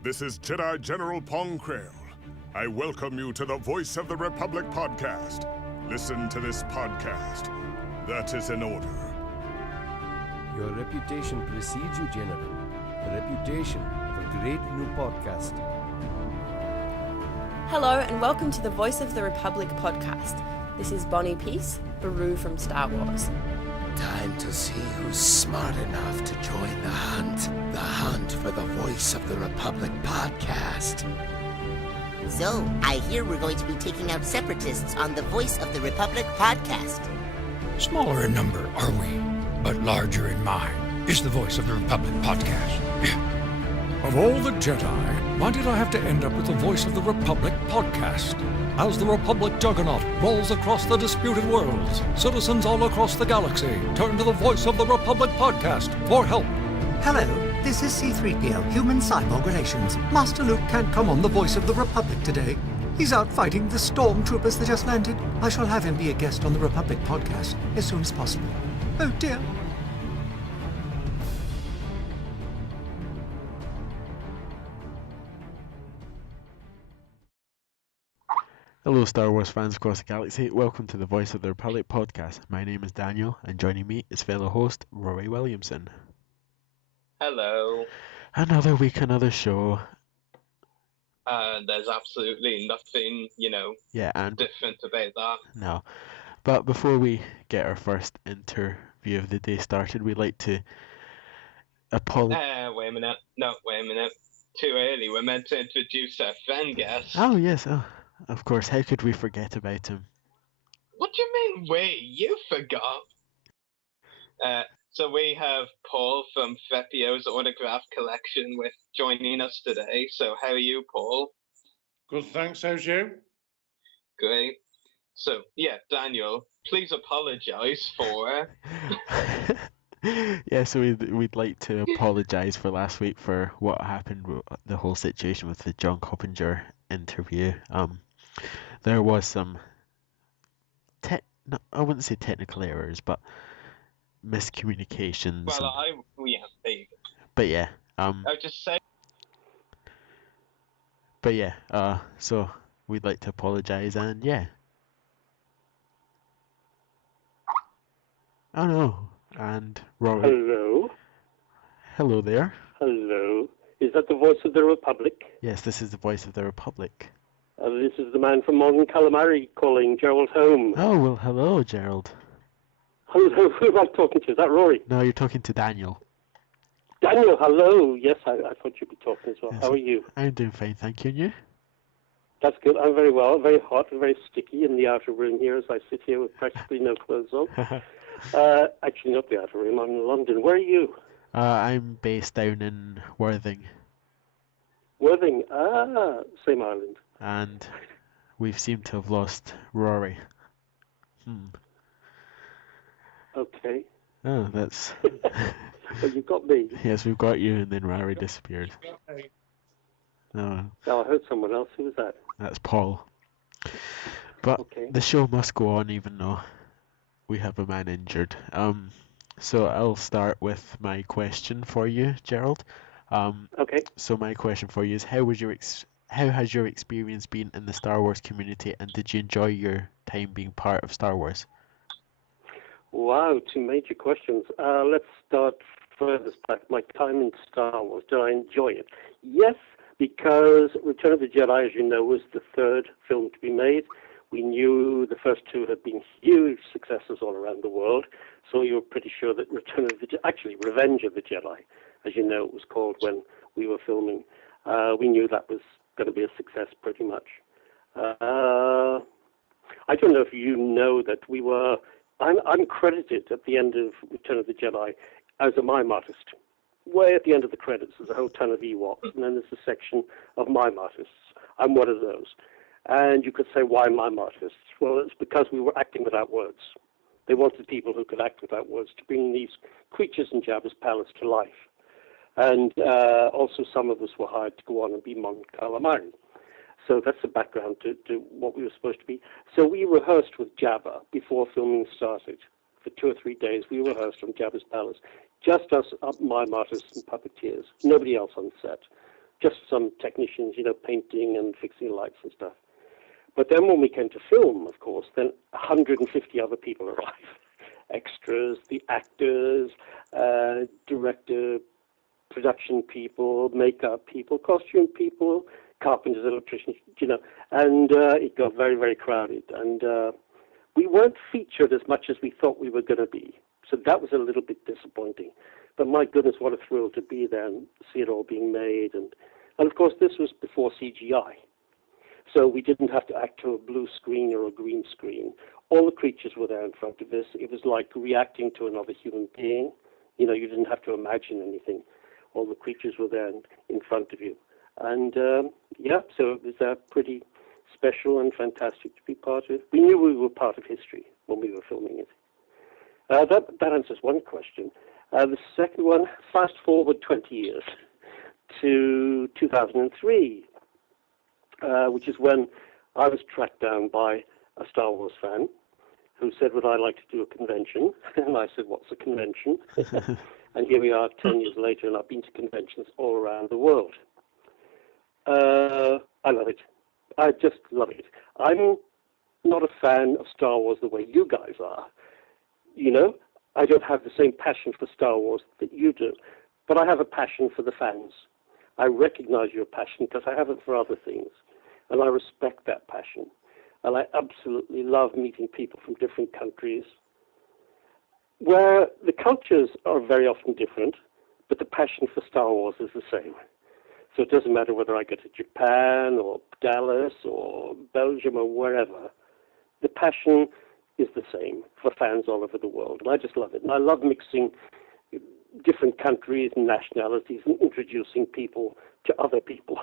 This is Jedi General Pong Krail. I welcome you to the Voice of the Republic podcast. Listen to this podcast. That is an order. Your reputation precedes you, General. The reputation of a great new podcast. Hello and welcome to the Voice of the Republic podcast. This is Bonnie Peace, Baru from Star Wars. Time to see who's smart enough to join the hunt. The hunt for the Voice of the Republic podcast. So, I hear we're going to be taking out separatists on the Voice of the Republic podcast. Smaller in number, are we? But larger in mind is the Voice of the Republic podcast. Of all the Jedi, why did I have to end up with the Voice of the Republic podcast? As the Republic juggernaut rolls across the disputed worlds, citizens all across the galaxy turn to the Voice of the Republic podcast for help. Hello, this is C-3PO, Human Cyborg Relations. Master Luke can't come on the Voice of the Republic today. He's out fighting the stormtroopers that just landed. I shall have him be a guest on the Republic podcast as soon as possible. Oh dear. Hello Star Wars fans across the galaxy, welcome to the Voice of the Republic podcast. My name is Daniel and joining me is fellow host Rory Williamson. Hello. Another week, another show. There's absolutely nothing, different about that. No. But before we get our first interview of the day started, we'd like to apologize. Wait a minute. No, wait a minute. Too early. We're meant to introduce our friend guest. Oh, yes. Oh, of course. How could we forget about him? What do you mean, we? You forgot. So we have Paul from Freppio's autograph collection with joining us today. So how are you, Paul? Good, thanks. How's you? Great. So, yeah, Daniel, please apologise for... Yeah, so we'd like to apologise for last week for what happened, the whole situation with the John Coppinger interview. There was some, I wouldn't say technical errors, but miscommunications. Well, there you go. But yeah. I was just saying. But yeah, so we'd like to apologise and yeah. Oh no, and Rory. Hello. Hello there. Hello. Is that the Voice of the Republic? Yes, this is the Voice of the Republic. This is the man from Modern Calamari calling, Gerald Home. Oh, well, hello, Gerald. Hello, who am I talking to? Is that Rory? No, you're talking to Daniel. Daniel, hello. Yes, I thought you'd be talking as well. Yes, how are you? I'm doing fine, thank you, and you? That's good. I'm very well. Very hot and very sticky in the outer room here as I sit here with practically no clothes on. Actually, not the outer room. I'm in London. Where are you? I'm based down in Worthing. Worthing? Same island. And we've seemed to have lost Rory. Okay. Oh, that's... Well, you've got me. Yes, we've got you, and then Rory disappeared. Oh. Oh, I heard someone else. Who was that? That's Paul. But okay. The show must go on even though we have a man injured. So I'll start with my question for you, Gerald. Okay. So my question for you is, how has your experience been in the Star Wars community, and did you enjoy your time being part of Star Wars? Wow, two major questions. Let's start furthest back. My time in Star Wars, did I enjoy it? Yes, because Return of the Jedi, as you know, was the third film to be made. We knew the first two had been huge successes all around the world, so you were pretty sure that Revenge of the Jedi, as you know, it was called when we were filming. We knew that was going to be a success pretty much. I don't know if you know that I'm credited at the end of Return of the Jedi as a mime artist. Way at the end of the credits, there's a whole ton of Ewoks, and then there's a section of mime artists. I'm one of those. And you could say, why mime artists? Well, it's because we were acting without words. They wanted people who could act without words to bring these creatures in Jabba's palace to life. And also some of us were hired to go on and be Mon Calamari. So that's the background to what we were supposed to be. So we rehearsed with Jabba before filming started. For 2 or 3 days, we rehearsed from Jabba's palace. Just us mime artists and puppeteers. Nobody else on set. just some technicians, painting and fixing lights and stuff. But then when we came to film, of course, then 150 other people arrive. Extras, the actors, director, production people, makeup people, costume people, carpenters, electricians, and it got very, very crowded. And we weren't featured as much as we thought we were going to be. So that was a little bit disappointing. But my goodness, what a thrill to be there and see it all being made. And of course, this was before CGI. So we didn't have to act to a blue screen or a green screen. All the creatures were there in front of us. It was like reacting to another human being. You didn't have to imagine anything. All the creatures were there in front of you. And, so it was pretty special and fantastic to be part of it. We knew we were part of history when we were filming it. That answers one question. The second one, fast forward 20 years to 2003, which is when I was tracked down by a Star Wars fan who said, would I like to do a convention? And I said, what's a convention? And here we are 10 years later, and I've been to conventions all around the world. I love it. I just love it. I'm not a fan of Star Wars the way you guys are. I don't have the same passion for Star Wars that you do, but I have a passion for the fans. I recognize your passion because I have it for other things, and I respect that passion. And I absolutely love meeting people from different countries where the cultures are very often different, but the passion for Star Wars is the same. So it doesn't matter whether I go to Japan or Dallas or Belgium or wherever, the passion is the same for fans all over the world. And I just love it. And I love mixing different countries and nationalities and introducing people to other people.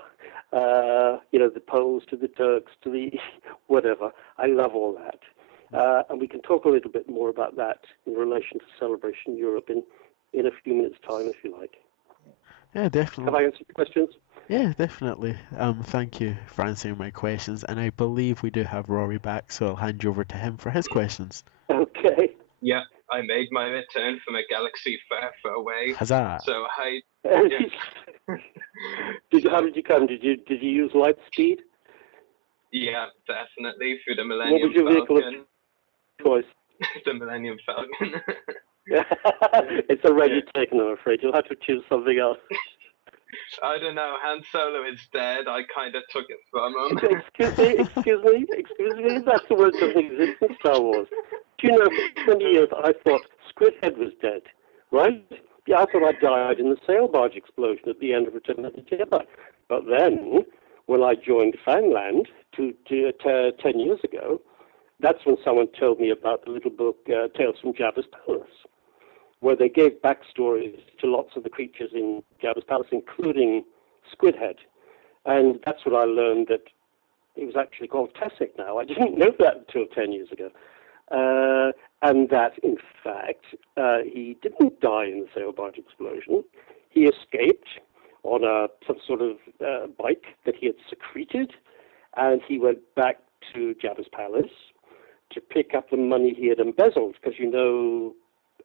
The Poles to the Turks to the whatever. I love all that. And we can talk a little bit more about that in relation to Celebration Europe in a few minutes' time, if you like. Yeah, definitely. Have I answered the questions? Yeah, definitely. Thank you for answering my questions, and I believe we do have Rory back, so I'll hand you over to him for his questions. Okay. Yeah, I made my return from a galaxy far, far away. Huzzah! So hi. How did you come? Did you use light speed? Yeah, definitely through the Millennium What was your vehicle Falcon. of choice? The Millennium Falcon. It's already taken, I'm afraid. You'll have to choose something else. I don't know. Han Solo is dead. I kind of took it from him. Excuse me. That's the word that doesn't exist in Star Wars. Do you know, for 20 years I thought Squidhead was dead, right? Yeah, I thought I died in the sail barge explosion at the end of Return of the Jedi. But then, when I joined Fanland 10 years ago, that's when someone told me about the little book, Tales from Jabba's Palace, where they gave backstories to lots of the creatures in Jabba's Palace, including Squidhead. And that's what I learned, that it was actually called Tessek now. I didn't know that until 10 years ago. And that, in fact, he didn't die in the sail barge explosion. He escaped on some sort of bike that he had secreted, and he went back to Jabba's Palace to pick up the money he had embezzled, because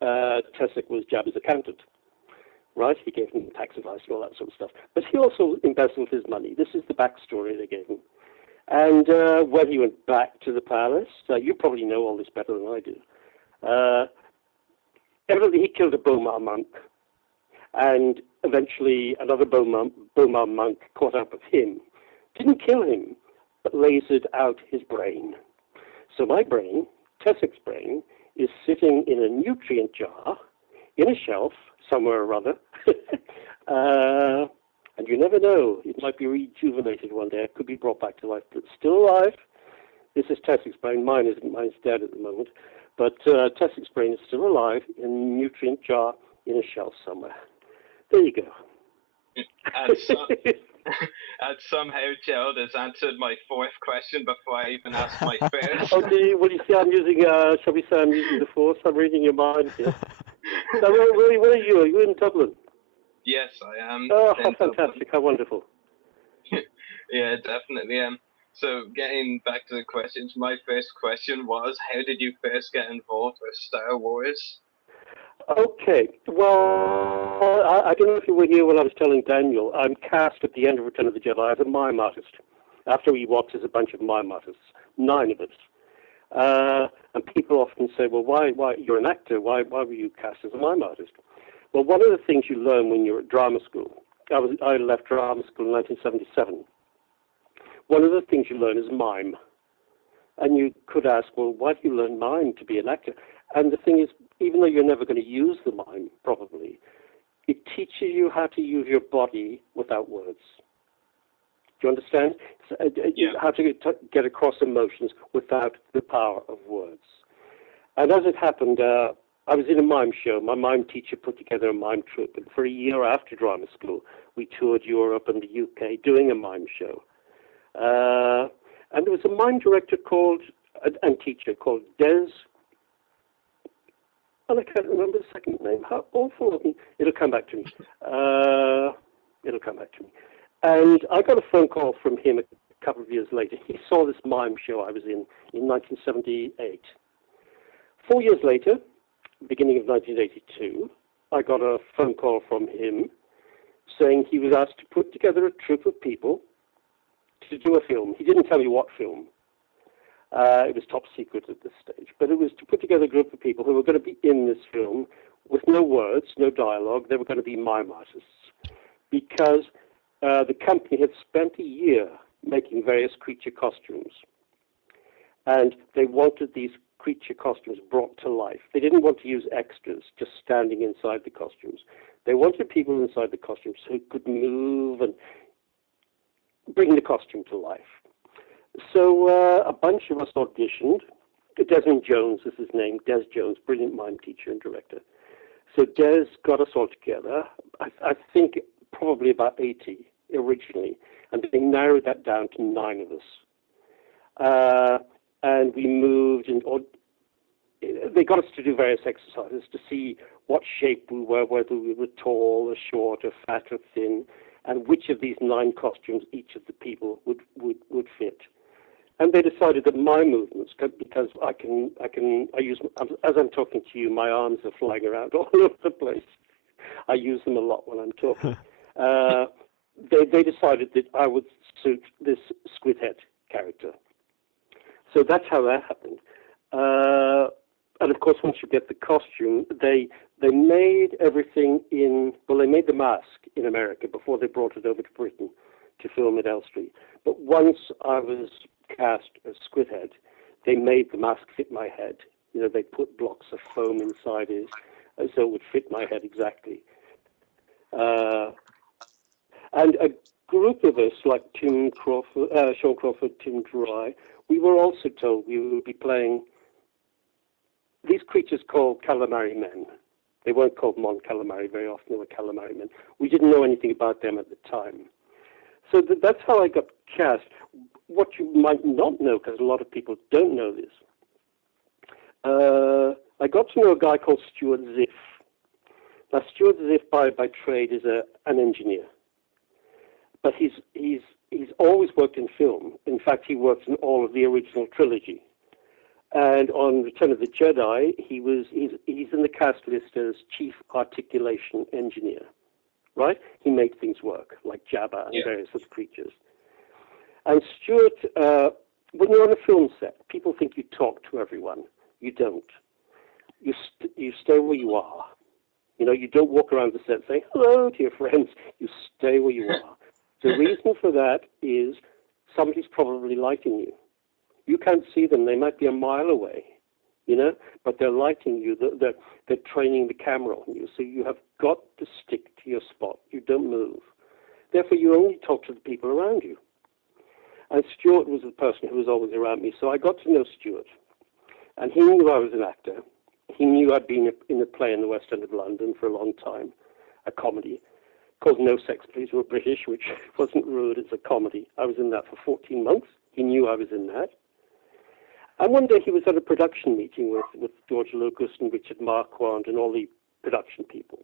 Tessek was Jabba's accountant, right? He gave him tax advice and all that sort of stuff. But he also embezzled his money. This is the backstory they gave him. And when he went back to the palace, you probably know all this better than I do. Evidently, he killed a Bomar monk, and eventually another Bomar monk caught up with him. Didn't kill him, but lasered out his brain. So my brain, Tessek's brain, is sitting in a nutrient jar in a shelf somewhere or other. And you never know. It might be rejuvenated one day. It could be brought back to life. But it's still alive. This is Tessek's brain. Mine isn't. Mine's dead at the moment. But Tessek's brain is still alive in a nutrient jar in a shelf somewhere. There you go. And somehow Gerald has answered my fourth question before I even asked my first. Oh, well, you see, I'm using, shall we say I'm using the Force? I'm reading your mind here. So where are you? Are you in Dublin? Yes, I am. Oh, how fantastic. How wonderful. Yeah, definitely. So getting back to the questions, my first question was, how did you first get involved with Star Wars? Okay, well, I don't know if you were here when I was telling Daniel. I'm cast at the end of Return of the Jedi as a mime artist. After we watched, there's a bunch of mime artists, 9 of us. And people often say, well, why, you're an actor, why were you cast as a mime artist? Well, one of the things you learn when you're at drama school, I left drama school in 1977. One of the things you learn is mime. And you could ask, well, why do you learn mime to be an actor? And the thing is, even though you're never going to use the mime, probably, it teaches you how to use your body without words. Do you understand? How to get across emotions without the power of words. And as it happened, I was in a mime show. My mime teacher put together a mime troupe. And for a year after drama school, we toured Europe and the UK doing a mime show. And there was a mime director and teacher called Des. And I can't remember the second name. How awful of me. It'll come back to me. And I got a phone call from him a couple of years later. He saw this mime show I was in 1978. 4 years later, beginning of 1982, I got a phone call from him saying he was asked to put together a troupe of people to do a film. He didn't tell me what film. It was top secret at this stage. But it was to put together a group of people who were going to be in this film with no words, no dialogue. They were going to be mime artists. Because the company had spent a year making various creature costumes. And they wanted these creature costumes brought to life. They didn't want to use extras just standing inside the costumes. They wanted people inside the costumes who could move and bring the costume to life. So a bunch of us auditioned. Desmond Jones is his name, Des Jones, brilliant mime teacher and director. So Des got us all together, I think probably about 80 originally, and they narrowed that down to 9 of us. And we moved, and they got us to do various exercises to see what shape we were, whether we were tall or short or fat or thin, and which of these 9 costumes each of the people would fit. And they decided that my movements, because I use, as I'm talking to you, my arms are flying around all over the place. I use them a lot when I'm talking. They decided that I would suit this squid-head character. So that's how that happened. And of course, once you get the costume, they made everything they made the mask in America before they brought it over to Britain to film at Elstree. But once I was cast as Squidhead, they made the mask fit my head. You know, they put blocks of foam inside it, so it would fit my head exactly. And a group of us, like Sean Crawford, Tim Dry, we were also told we would be playing these creatures called calamari men. They weren't called Mon Calamari very often, they were calamari men. We didn't know anything about them at the time. So that's how I got cast. What you might not know, because a lot of people don't know this, I got to know a guy called Stuart Ziff. Now, Stuart Ziff by trade is an engineer. But he's always worked in film. In fact, he worked in all of the original trilogy. And on Return of the Jedi, he's in the cast list as Chief Articulation Engineer, right? He made things work, like Jabba and various other creatures. And Stuart, when you're on a film set, people think you talk to everyone. You don't. You stay where you are. You know, you don't walk around the set saying, hello to your friends. You stay where you are. The reason for that is somebody's probably lighting you. You can't see them. They might be a mile away, you know, but they're lighting you. They're training the camera on you. So you have got to stick to your spot. You don't move. Therefore, you only talk to the people around you. And Stuart was the person who was always around me. So I got to know Stuart. And he knew I was an actor. He knew I'd been in a play in the West End of London for a long time, a comedy called No Sex, Please, We're British, which wasn't rude. It's a comedy. I was in that for 14 months. He knew I was in that. And one day he was at a production meeting with George Lucas and Richard Marquand and all the production people.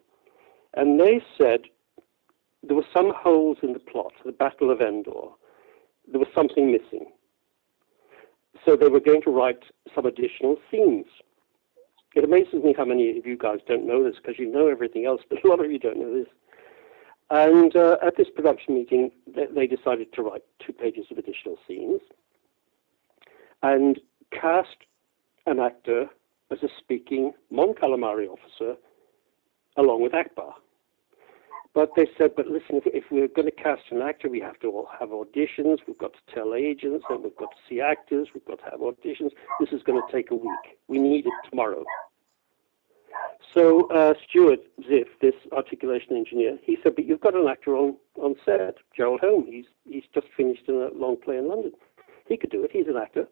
And they said there were some holes in the plot, the Battle of Endor. There was something missing. So they were going to write some additional scenes. It amazes me how many of you guys don't know this, because you know everything else, but a lot of you don't know this. And at this production meeting, they decided to write 2 pages of additional scenes and cast an actor as a speaking Mon Calamari officer along with Akbar. But they said, but listen, if we're going to cast an actor, we have to all have auditions, we've got to tell agents, and we've got to see actors, we've got to have auditions. This is going to take a week. We need it tomorrow. So Stuart Ziff, this articulation engineer, he said, but you've got an actor on set, Gerald Holmes. He's just finished in a long play in London. He could do it. He's an actor.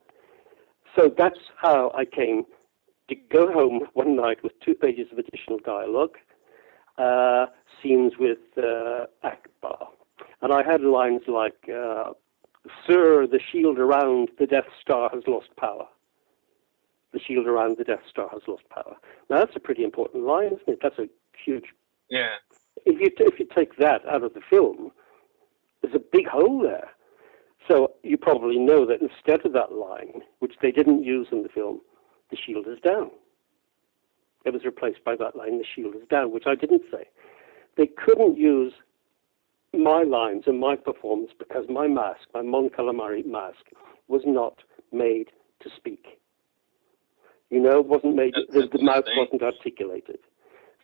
So that's how I came to go home one night with 2 pages of additional dialogue, scenes with Akbar. And I had lines like, Sir, the shield around the Death Star has lost power. The shield around the Death Star has lost power. Now, that's a pretty important line, isn't it? That's a huge... Yeah. If you take that out of the film, there's a big hole there. So you probably know that instead of that line, which they didn't use in the film, the shield is down. It was replaced by that line, the shield is down, which I didn't say. They couldn't use my lines and my performance because my mask, my Mon Calamari mask, was not made to speak. You know, it wasn't made, the mouth wasn't articulated.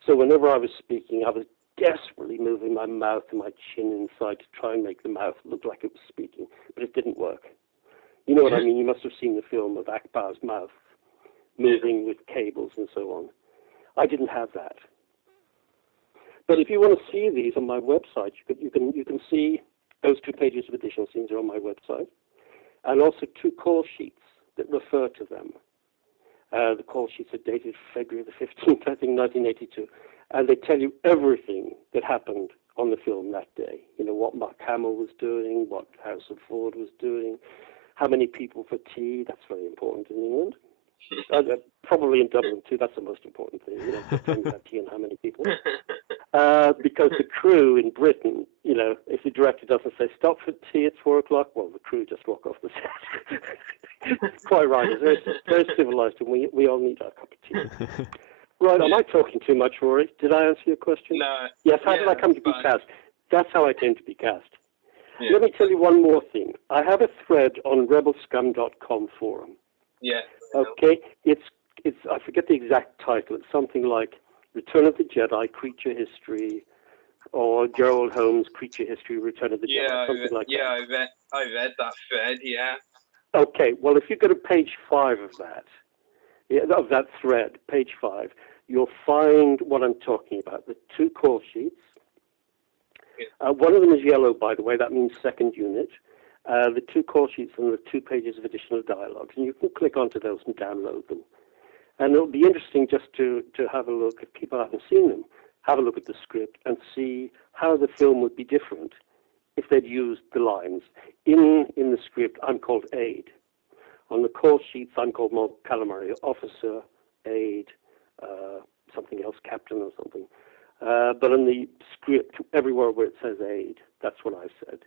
So whenever I was speaking, I was desperately moving my mouth and my chin inside to try and make the mouth look like it was speaking, but it didn't work. You know what I mean? You must have seen the film of Akbar's mouth moving with cables and so on. I didn't have that. But if you want to see these on my website, you can see those 2 pages of additional scenes are on my website, and also 2 call sheets that refer to them. The call sheets are dated February the 15th, I think, 1982. And they tell you everything that happened on the film that day. You know, what Mark Hamill was doing, what Harrison Ford was doing, how many people for tea. That's very important in England. Probably in Dublin, too. That's the most important thing. You know, just tell me about tea and how many people. Because the crew in Britain, you know, if the director doesn't say, stop for tea at 4 o'clock, well, the crew just walk off the set. Quite right. It's very civilized, and we all need our cup of tea. Right, am I talking too much, Rory? Did I answer your question? No. Yes, how did I come to be cast? That's how I came to be cast. Yeah. Let me tell you one more thing. I have a thread on rebelscum.com forum. Yeah. Okay, it's I forget the exact title. It's something like Return of the Jedi, Creature History, or Gerald Holmes, Creature History, Return of the Jedi, something like that. Yeah, I read that thread, yeah. Okay, well, if you go to page 5 of that thread, page 5, you'll find what I'm talking about, the 2 call sheets. One of them is yellow, by the way. That means second unit. The 2 call sheets and the 2 pages of additional dialogues. And you can click onto those and download them. And it'll be interesting just to have a look, if people haven't seen them, have a look at the script and see how the film would be different if they'd used the lines. In the script, I'm called Aide. On the call sheets, I'm called Mon Calamari, officer, aide, something else, captain or something. But in the script, everywhere where it says aide, that's what I said.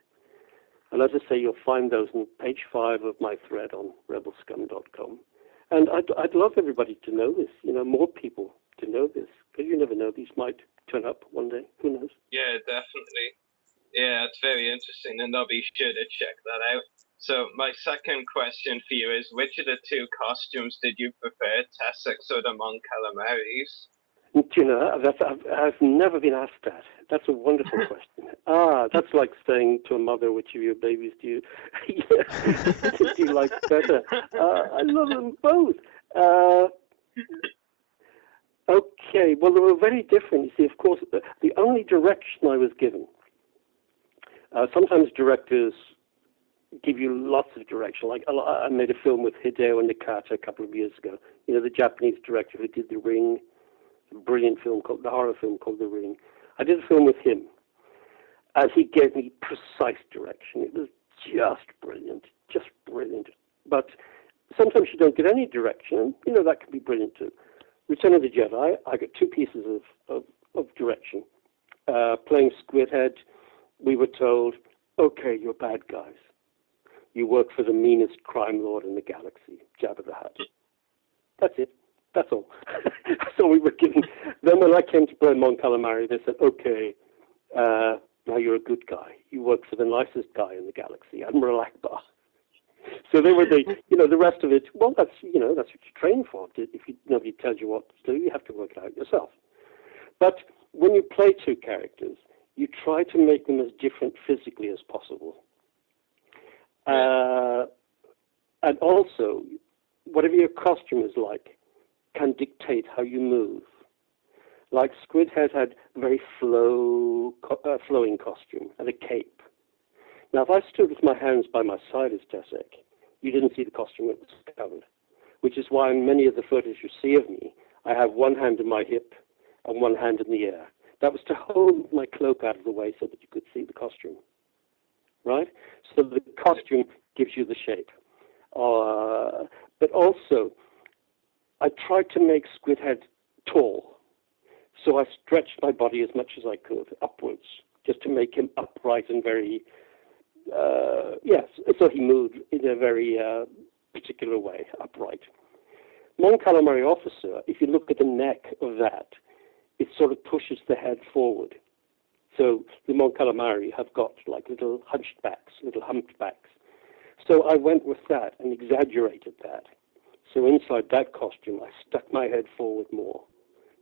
And as I say, you'll find those on page 5 of my thread on rebelscum.com. And I'd love everybody to know this, you know, more people to know this, because you never know, these might turn up one day. Who knows? Yeah, definitely. Yeah, it's very interesting, and I'll be sure to check that out. So my second question for you is, which of the 2 costumes did you prefer, Tessex or the Mon Calamaris? Do you know, I've never been asked that. That's a wonderful question. That's like saying to a mother, which of your babies do you like better? I love them both. Okay, well, they were very different. You see, of course, the only direction I was given, sometimes directors give you lots of direction. Like I made a film with Hideo Nakata a couple of years ago. You know, the Japanese director who did The Ring, a brilliant film the horror film called The Ring. I did a film with him, and he gave me precise direction. It was just brilliant. But sometimes you don't get any direction. You know, that can be brilliant too. Return of the Jedi, I got 2 pieces of direction. Playing Squidhead, we were told, okay, you're bad guys. You work for the meanest crime lord in the galaxy, Jabba the Hutt. That's it. That's all. So we were given. Then when I came to play Mon Calamari, they said, okay, now you're a good guy. You work for the nicest guy in the galaxy, Admiral Akbar. So they were the rest of it. Well, that's what you train for. If nobody tells you what to do, you have to work it out yourself. But when you play two characters, you try to make them as different physically as possible. And also, whatever your costume is like can dictate how you move. Like Squidhead had a very flowing costume and a cape. Now, if I stood with my hands by my side as Tessek, you didn't see the costume that was covered, which is why in many of the photos you see of me, I have one hand in my hip and one hand in the air. That was to hold my cloak out of the way so that you could see the costume, right? So the costume gives you the shape. But also, I tried to make Squidhead tall. So I stretched my body as much as I could upwards, just to make him upright and very, so he moved in a very particular way, upright. Mon Calamari Officer, if you look at the neck of that, it sort of pushes the head forward. So the Mon Calamari have got like little humped backs. So I went with that and exaggerated that. So inside that costume, I stuck my head forward more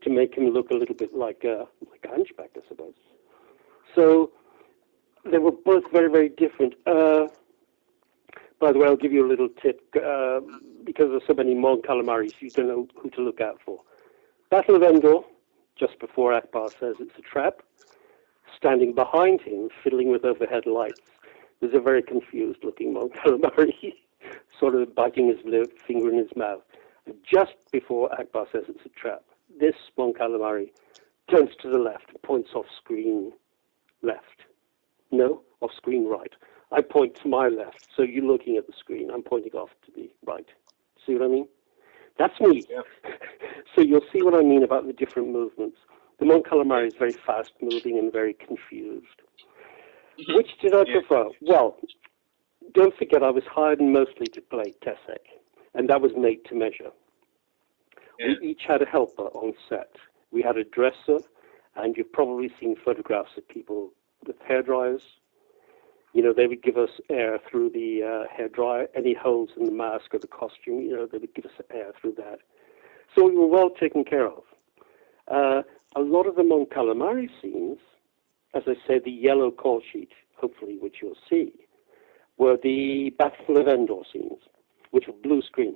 to make him look a little bit like a hunchback, I suppose. So they were both very, very different. By the way, I'll give you a little tip. Because there's so many Mon Calamaris, you don't know who to look out for. Battle of Endor, just before Akbar says it's a trap, standing behind him, fiddling with overhead lights, there's a very confused-looking Mon Calamari, sort of biting his lip, finger in his mouth. And just before Akbar says it's a trap, this Mon Calamari turns to the left, points off screen left. No, off screen right. I point to my left, so you're looking at the screen. I'm pointing off to the right. See what I mean? That's me. Yeah. So you'll see what I mean about the different movements. The Mon Calamari is very fast-moving and very confused. Which did I prefer? Well, don't forget I was hired mostly to play Tessek, and that was made to measure. Yeah. We each had a helper on set. We had a dresser, and you've probably seen photographs of people with hairdryers. You know, they would give us air through the hairdryer, any holes in the mask or the costume, they would give us air through that. So we were well taken care of. A lot of the Mon Calamari scenes, as I say, the yellow call sheet, hopefully, which you'll see, were the Battle of Endor scenes, which were blue screen,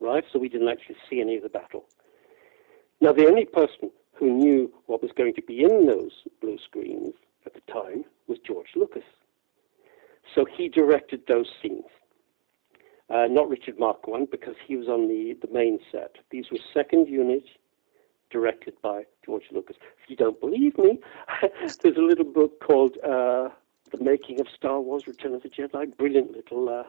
right? So we didn't actually see any of the battle. Now, the only person who knew what was going to be in those blue screens at the time was George Lucas. So he directed those scenes. Not Richard Mark I, because he was on the main set. These were second units directed by George Lucas. If you don't believe me, there's a little book called The Making of Star Wars, Return of the Jedi. Brilliant little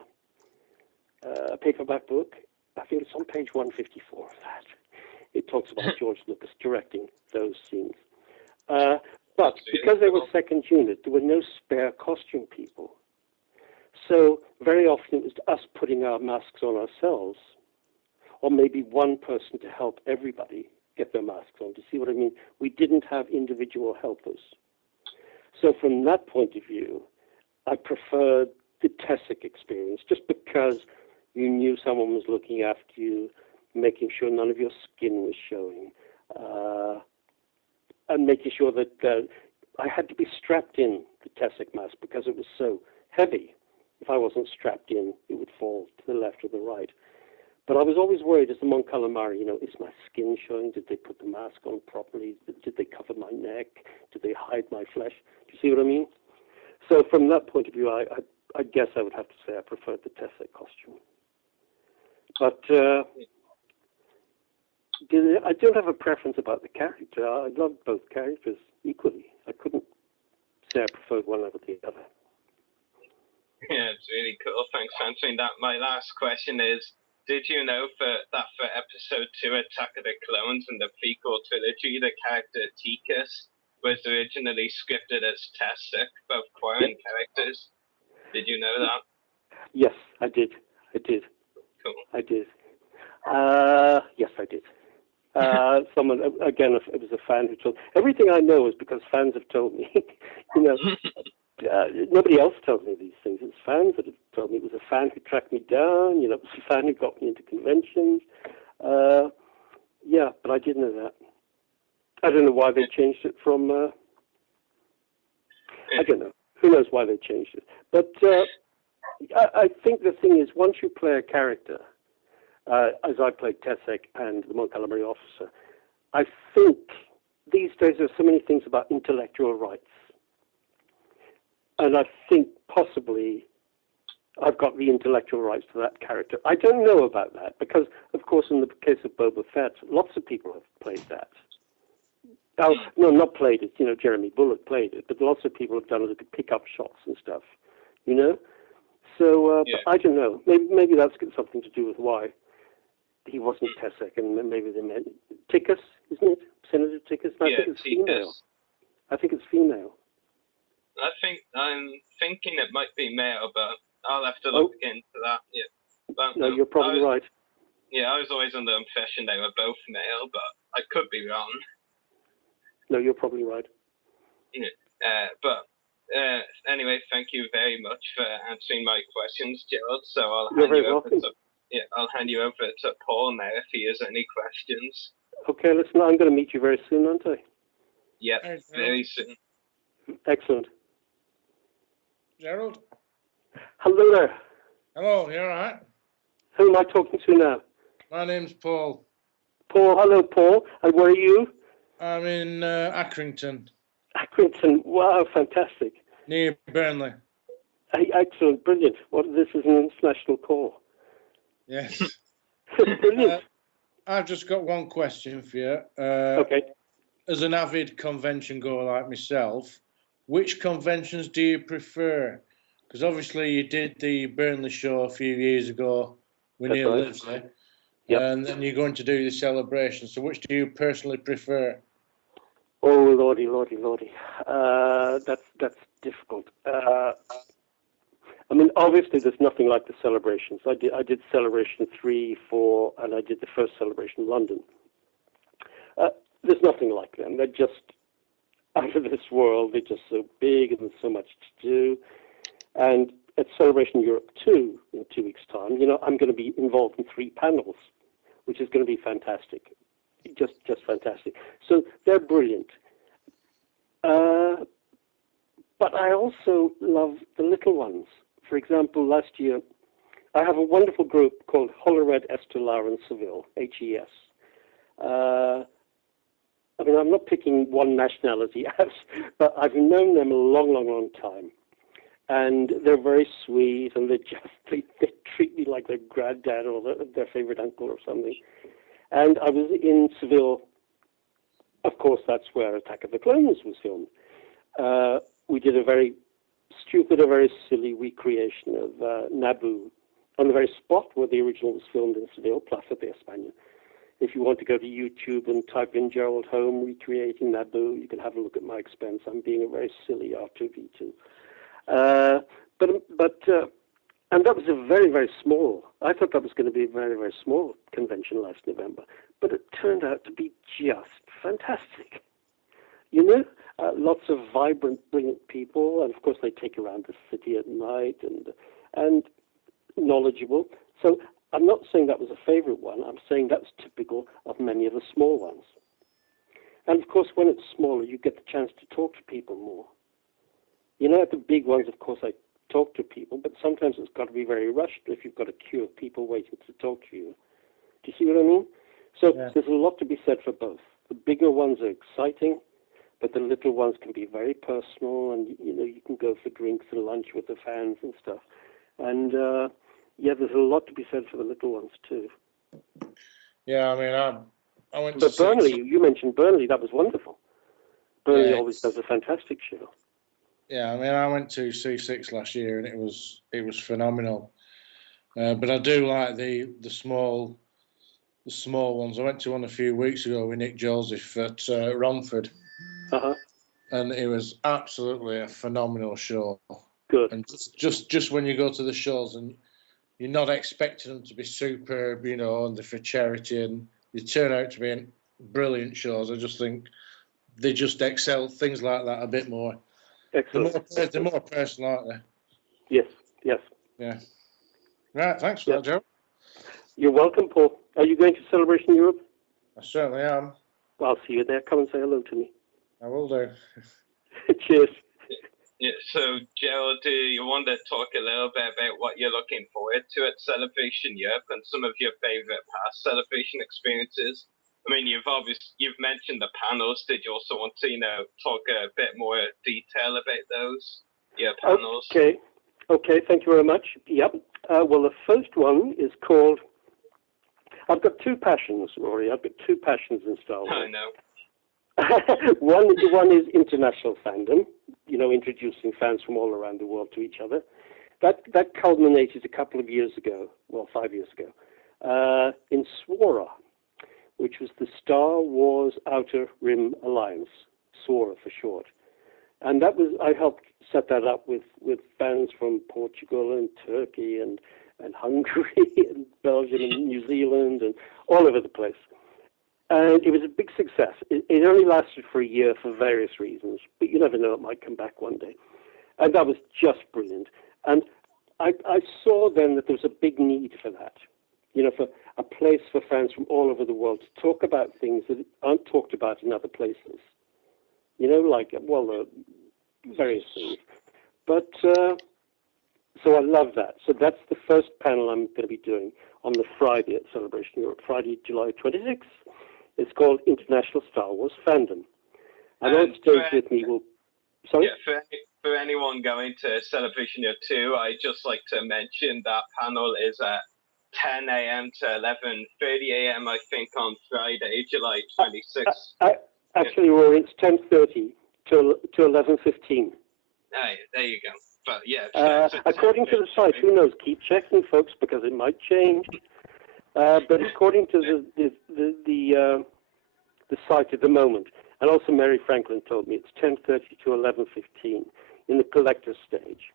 paperback book. I think it's on page 154 of that. It talks about George Lucas directing those scenes. But because they were second unit, there were no spare costume people. So very often it was us putting our masks on ourselves, or maybe one person to help everybody get their masks on. Do you see what I mean? We didn't have individual helpers. So from that point of view, I preferred the Tessek experience, just because you knew someone was looking after you, making sure none of your skin was showing, and making sure that I had to be strapped in the Tessek mask because it was so heavy. If I wasn't strapped in, it would fall to the left or the right. But I was always worried as the Mon Calamari, is my skin showing? Did they put the mask on properly? Did they cover my neck? Did they hide my flesh? Do you see what I mean? So from that point of view, I guess I would have to say I preferred the Tessek costume. But I don't have a preference about the character. I loved both characters equally. I couldn't say I preferred one over the other. Yeah, it's really cool. Thanks for answering that. My last question is, did you know for episode 2, Attack of the Clones, and the prequel trilogy, the character Tikus was originally scripted as Tessek, both foreign characters? Did you know that? Yes, I did. Cool. I did. Yes, I did. Someone, again, it was a fan who told. Everything I know is because fans have told me. you know, nobody else tells me these things. It's fans that have told me. It was a fan who tracked me down. You know, it was a fan who got me into conventions. Yeah, but I did know that. I don't know why they changed it from. I don't know. Who knows why they changed it? But I think the thing is, once you play a character, as I played Tessek and the Mon Calamari officer, I think these days there are so many things about intellectual rights. And I think possibly I've got the intellectual rights to that character. I don't know about that because, of course, in the case of Boba Fett, lots of people have played that. Oh, no, not played it. You know, Jeremy Bullock played it, but lots of people have done it to pick up shots and stuff. You know, so but I don't know. Maybe that's got something to do with why he wasn't Tessek, and maybe they meant Tickus, isn't it? Senator Tickus. I think it's female. I think it's female. I'm thinking it might be male, but I'll have to look into that. Yeah. But, no, you're probably right. Yeah, I was always under the impression they were both male, but I could be wrong. No, you're probably right. Yeah. Anyway, thank you very much for answering my questions, Gerald. So I'll hand you over to Paul now if he has any questions. Okay, listen, I'm going to meet you very soon, aren't I? Yep, very soon. Excellent. Gerald? Hello there. Hello, you all right? Who am I talking to now? My name's Paul. Paul, hello, Paul. And where are you? I'm in Accrington. Accrington, wow, fantastic. Near Burnley. Excellent, brilliant. This is an international call. Yes. Brilliant. I've just got one question for you. Okay. As an avid convention goer like myself, which conventions do you prefer? Because obviously you did the Burnley show a few years ago with Neil Livesey, and then you're going to do the celebration. So which do you personally prefer? Oh, lordy. That's difficult. I mean, obviously, there's nothing like the celebrations. I did Celebration 3, 4, and I did the first Celebration in London. There's nothing like them. They're just out of this world. They're just so big, and there's so much to do. And at Celebration Europe 2, in 2 weeks' time, you know, I'm going to be involved in 3 panels, which is going to be fantastic. Just fantastic. So they're brilliant. But I also love the little ones. For example, last year, I have a wonderful group called Hollered Estelar in Seville, HES. I mean, I'm not picking one nationality out, but I've known them a long time. And they're very sweet, and they treat me like their granddad or their favorite uncle or something. And I was in Seville. Of course, that's where Attack of the Clones was filmed. We did a very stupid, a very silly recreation of Naboo on the very spot where the original was filmed in Seville, Plaza de España. If you want to go to YouTube and type in Gerald Home recreating Naboo, you can have a look at my expense. I'm being a very silly R2-D2. And that was a very, very small. I thought that was going to be a very, very small convention last November, but it turned out to be just fantastic. You know, lots of vibrant, brilliant people, and of course they take around the city at night and knowledgeable. So I'm not saying that was a favorite one. I'm saying that's typical of many of the small ones. And of course, when it's smaller, you get the chance to talk to people more. You know, at the big ones, of course, I talk to people, but sometimes it's got to be very rushed if you've got a queue of people waiting to talk to you. Do you see what I mean? So there's a lot to be said for both. The bigger ones are exciting, but the little ones can be very personal, and you know, you can go for drinks and lunch with the fans and stuff. And there's a lot to be said for the little ones too. Yeah, I mean, I went. But Burnley, you mentioned Burnley. That was wonderful. Burnley always does a fantastic show. Yeah, I mean, I went to C6 last year, and it was phenomenal. But I do like the small ones. I went to one a few weeks ago with Nick Joseph at Romford, and it was absolutely a phenomenal show. Good. And just when you go to the shows and you're not expecting them to be superb, you know, and they're for charity, and they turn out to be an brilliant shows. I just think they just excel things like that a bit more. Excellent. They're more personal, aren't they? Yes, yes. Yeah. Right, thanks for that, Joe. You're welcome, Paul. Are you going to Celebration Europe? I certainly am. Well, I'll see you there. Come and say hello to me. I will do. Cheers. Yeah, so, Gerald, do you want to talk a little bit about what you're looking forward to at Celebration Europe and some of your favorite past celebration experiences? I mean, you've mentioned the panels. Did you also want to, talk a bit more detail about those? Your panels. Okay. Thank you very much. Yep. Well, the first one is called. I've got two passions, Rory. I've got two passions in Star Wars. I know. One is international fandom. Introducing fans from all around the world to each other. That culminated a couple of years ago. Well, 5 years ago, in SWORA, which was the Star Wars Outer Rim Alliance, SWORA for short. And I helped set that up with fans from Portugal and Turkey and Hungary and Belgium and New Zealand and all over the place. And it was a big success. It only lasted for a year for various reasons, but you never know, it might come back one day. And that was just brilliant. And I saw then that there was a big need for that, for a place for fans from all over the world to talk about things that aren't talked about in other places. Various things. But, so I love that. So that's the first panel I'm going to be doing on the Friday at Celebration Europe, Friday, July 26th. It's called International Star Wars Fandom. And on stage with me will... Sorry? Yeah, for anyone going to Celebration Year 2, I'd just like to mention that panel is at 10 a.m. to 11:30 a.m., I think, on Friday, July 26th. Actually, Rory, it's 10:30 to 11:15. There you go. But yeah, according to the site, who knows? Keep checking, folks, because it might change. But according to the site at the moment, and also Mary Franklin told me it's 10:30 to 11:15 in the collector's stage.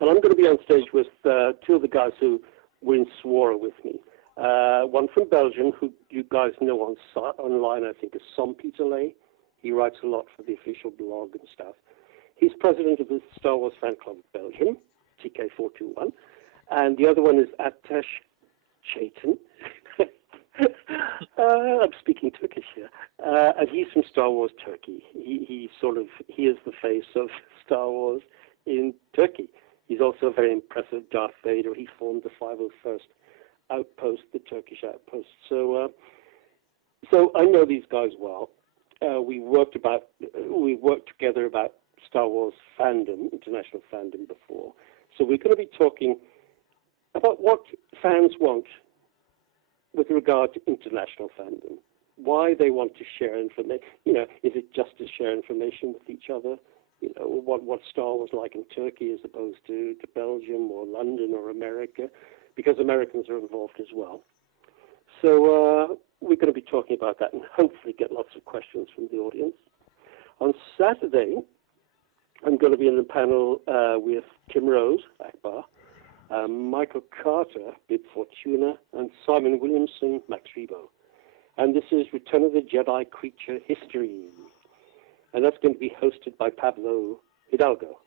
And I'm going to be on stage with two of the guys who were in SWORA with me. One from Belgium, who you guys know online, I think, is Som Pieterlee. He writes a lot for the official blog and stuff. He's president of the Star Wars Fan Club of Belgium, TK421. And the other one is Atesh Chaitan. I'm speaking Turkish here. And he's from Star Wars Turkey. He is the face of Star Wars in Turkey. He's also a very impressive Darth Vader. He formed the 501st Outpost, the Turkish outpost. So I know these guys well. We worked together about Star Wars fandom, international fandom before. So we're going to be talking about what fans want with regard to international fandom. Why they want to share information. Is it just to share information with each other? What Star Wars like in Turkey as opposed to Belgium or London or America, because Americans are involved as well. So we're going to be talking about that and hopefully get lots of questions from the audience. On Saturday, I'm going to be in the panel with Tim Rose, Akbar, Michael Carter, Bib Fortuna, and Simon Williamson, Max Rebo. And this is Return of the Jedi Creature History. And that's going to be hosted by Pablo Hidalgo.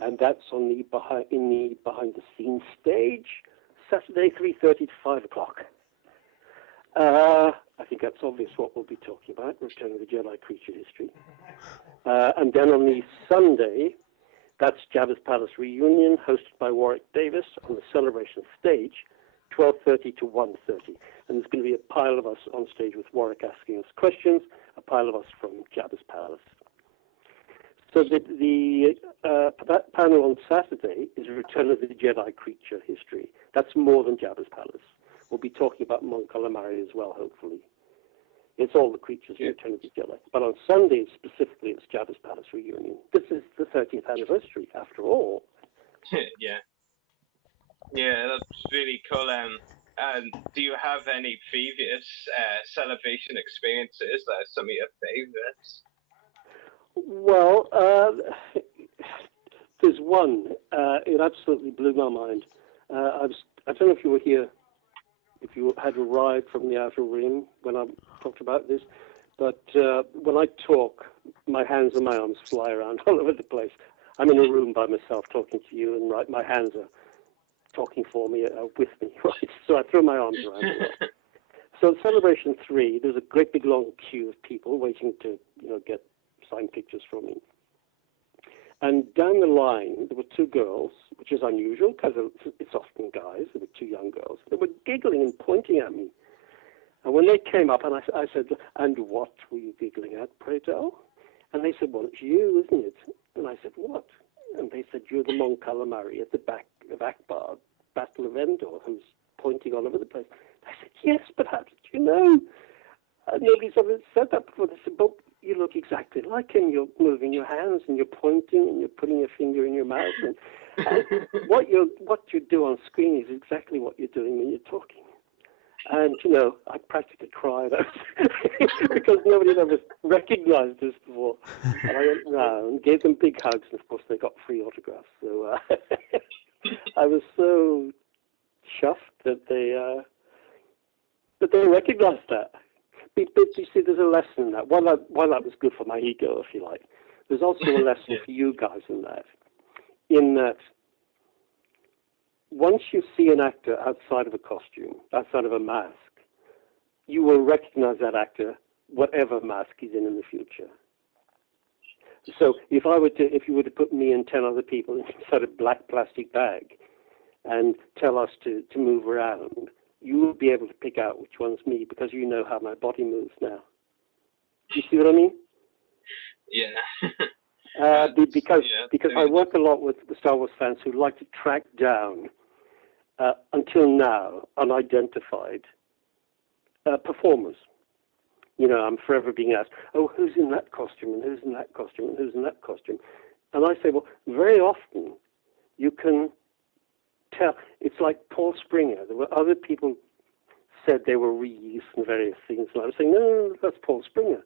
And that's in the behind-the-scenes stage, Saturday, 3:30 to 5 o'clock. I think that's obvious what we'll be talking about, Return of the Jedi Creature History. And then on the Sunday, that's Jabba's Palace Reunion, hosted by Warwick Davis on the Celebration stage, 12:30 to 1:30. And there's going to be a pile of us on stage with Warwick asking us questions, a pile of us from Jabba's Palace. So that panel on Saturday is Return of the Jedi Creature History. That's more than Jabba's Palace. We'll be talking about Mon Calamari as well, hopefully. It's all the creatures in Return of the Jedi. But on Sunday, specifically, it's Jabba's Palace Reunion. This is the 30th anniversary, after all. Yeah, that's really cool. Do you have any previous celebration experiences that are some of your favorites? Well, there's one. It absolutely blew my mind. I don't know if you were here if you had a ride from the Outer Rim when I talked about this. But when I talk, my hands and my arms fly around all over the place. I'm in a room by myself talking to you, and my hands are talking for me, with me, right? So I throw my arms around a lot. So at Celebration 3, there's a great big long queue of people waiting to, get signed pictures from me. And down the line, there were two girls, which is unusual because it's often guys. There were two young girls. They were giggling and pointing at me. And when they came up, and I said, "And what were you giggling at, pray tell?" And they said, "Well, it's you, isn't it?" And I said, "What?" And they said, "You're the Mon Calamari at the back of Akbar, Battle of Endor, who's pointing all over the place." I said, "Yes, but how did you know?" Nobody's ever said that before. They said, "But you look exactly like him. You're moving your hands and you're pointing and you're putting your finger in your mouth. And what you do on screen is exactly what you're doing when you're talking." And, I practically cried because nobody had ever recognized this before. And I went round and gave them big hugs, and of course they got free autographs. So I was so chuffed that they recognized that. But you see, there's a lesson in that. While that was good for my ego, if you like, there's also a lesson for you guys in that once you see an actor outside of a costume, outside of a mask, you will recognize that actor, whatever mask he's in the future. So if you were to put me and 10 other people inside a black plastic bag and tell us to move around, you will be able to pick out which one's me because you know how my body moves now. You see what I mean? Yeah. Because I work a lot with the Star Wars fans who like to track down, until now, unidentified performers. I'm forever being asked, "Oh, who's in that costume, and who's in that costume, and who's in that costume?" And I say, well, very often you can tell. It's like Paul Springer. There were other people said they were reused and various things, and I was saying, no, that's Paul Springer.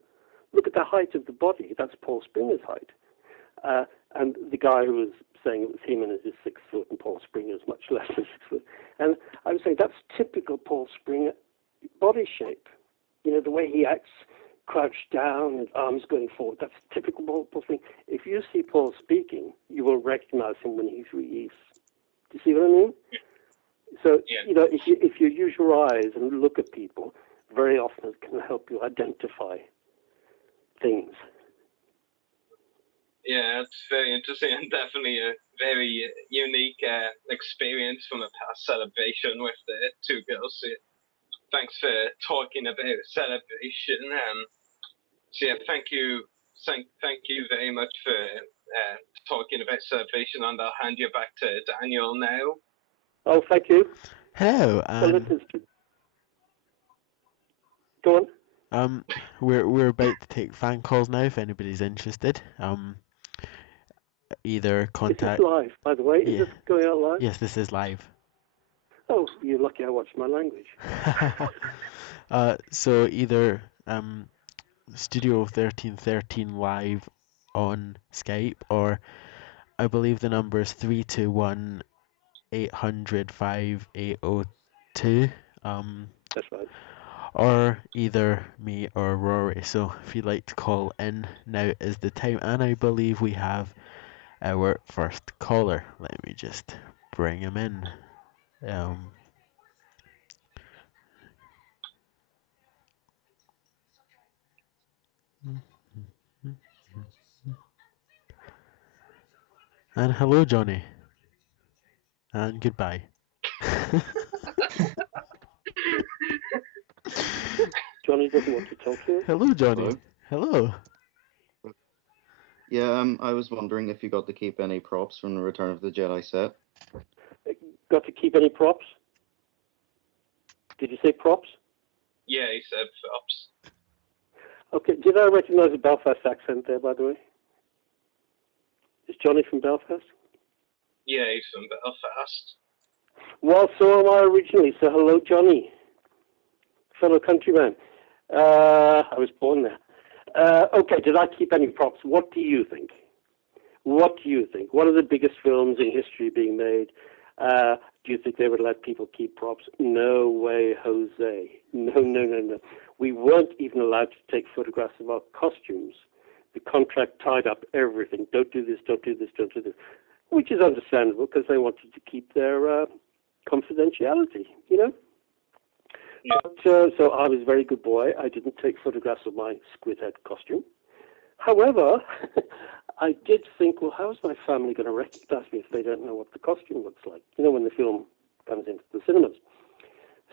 Look at the height of the body. That's Paul Springer's height. And the guy who was saying it was him and his 6 foot, and Paul Springer is much less than 6 foot. And I was saying that's typical Paul Springer body shape. The way he acts, crouched down and arms going forward. That's typical Paul Springer. If you see Paul speaking, you will recognize him when he's reused. Do you see what I mean? So, if you use your eyes and look at people, very often it can help you identify things. Yeah, it's very interesting and definitely a very unique experience from a past celebration with the two girls. So thanks for talking about celebration. So yeah, thank you very much for talking about celebration, and I'll hand you back to Daniel now. Oh, thank you. Hello. Go on. We're about to take fan calls now. If anybody's interested, either contact. This is live, by the way. Is this going out live? Yes, this is live. Oh, you're lucky I watched my language. So either Studio 1313 live on Skype, or I believe the number is 321 800 5802. That's right. Or either me or Rory. So if you'd like to call in, now is the time, and I believe we have our first caller. Let me just bring him in. And hello, Johnny. And goodbye. Johnny doesn't want to talk to you. Hello, Johnny. Hello. Yeah, I was wondering if you got to keep any props from the Return of the Jedi set. Got to keep any props? Did you say props? Yeah, he said props. Okay, did I recognize a Belfast accent there, by the way? Is Johnny from Belfast? Yeah, he's from Belfast. Well, so am I originally, so hello, Johnny. Fellow countryman. I was born there. Okay, did I keep any props? What do you think? What do you think? One of the biggest films in history being made. Do you think they would let people keep props? No way, Jose. No. We weren't even allowed to take photographs of our costumes. The contract tied up everything. Don't do this, don't do this, don't do this. Which is understandable because they wanted to keep their confidentiality, you know? Yeah. But, so I was a very good boy. I didn't take photographs of my squid head costume. However, I did think, well, how is my family going to recognize me if they don't know what the costume looks like, you know, when the film comes into the cinemas?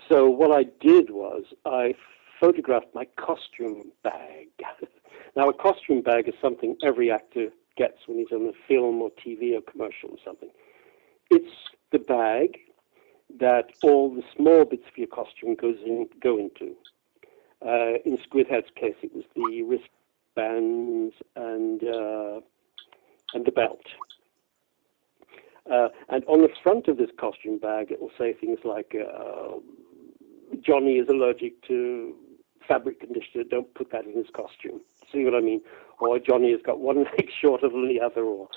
So what I did was I photographed my costume bag. Now, a costume bag is something every actor gets when he's on a film or TV or commercial or something. It's the bag that all the small bits of your costume go into. In Squidhead's case, it was the wristbands and the belt. And on the front of this costume bag, it will say things like, Johnny is allergic to fabric conditioner, don't put that in his costume. See what I mean? Or Johnny has got one leg shorter than the other, or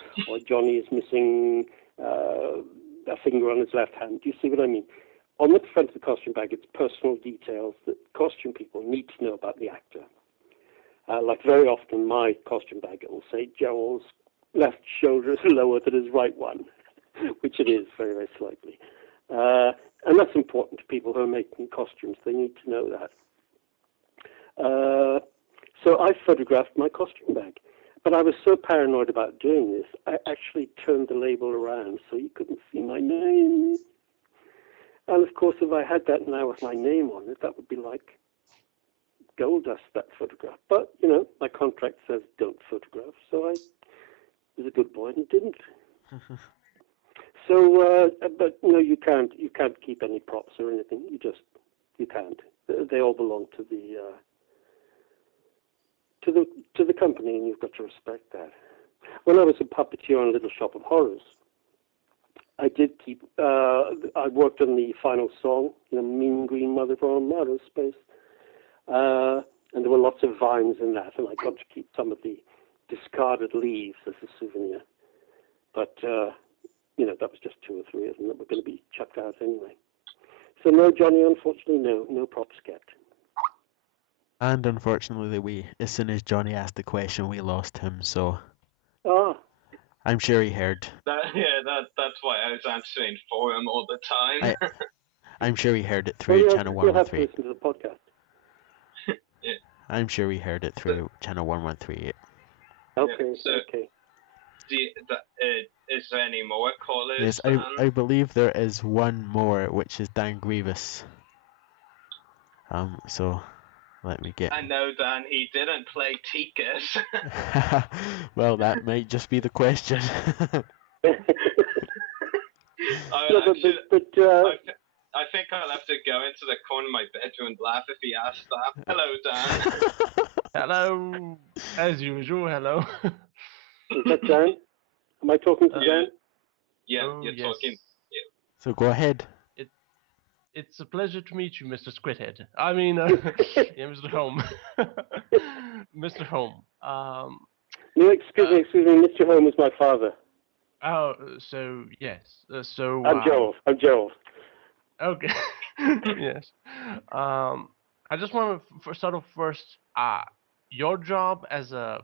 Johnny is missing a finger on his left hand. Do you see what I mean? On the front of the costume bag, it's personal details that costume people need to know about the actor. Like very often, my costume bag, it will say Gerald's left shoulder is lower than his right one, which it is very, very slightly. And that's important to people who are making costumes. They need to know that. So I photographed my costume bag. But I was so paranoid about doing this, I actually turned the label around so you couldn't see my name. And of course, if I had that now with my name on it, that would be like gold dust, that photograph. But, you know, my contract says don't photograph, so I was a good boy and didn't. So, but you know, you can't keep any props or anything. You can't. They all belong to the company, and you've got to respect that. When I was a puppeteer on Little Shop of Horrors, I did keep. I worked on the final song, you know, Mean Green Mother from Outer Space, and there were lots of vines in that, and I got to keep some of the discarded leaves as a souvenir. But you know, that was just 2 or 3 of them that were going to be chucked out anyway. So no, Johnny, unfortunately, no props kept. And unfortunately, as soon as Johnny asked the question, we lost him. So I'm sure he heard. That's why I was answering for him all the time. I'm sure he heard it through channel 113. You'll have to listen to the podcast. Yeah. I'm sure he heard it through channel 1138. Okay. So, okay. Is there any more callers? Yes, I believe there is one more, which is Dan Grievous. So let me get. I know, Dan. He didn't play Tikas. Well, that might just be the question. I think I'll have to go into the corner of my bedroom and laugh if he asks that. Hello, Dan. Hello. As usual, hello. Is that Dan? Am I talking to Dan? Yeah, you're talking. Yeah. So go ahead. It's a pleasure to meet you, Mr. Squidhead. I mean, yeah, Mr. Holm. Mr. Holm. No, excuse me. Mr. Holm is my father. Oh, so yes. So I'm Gerald. Okay. Yes. I just want to start off first. Your job as a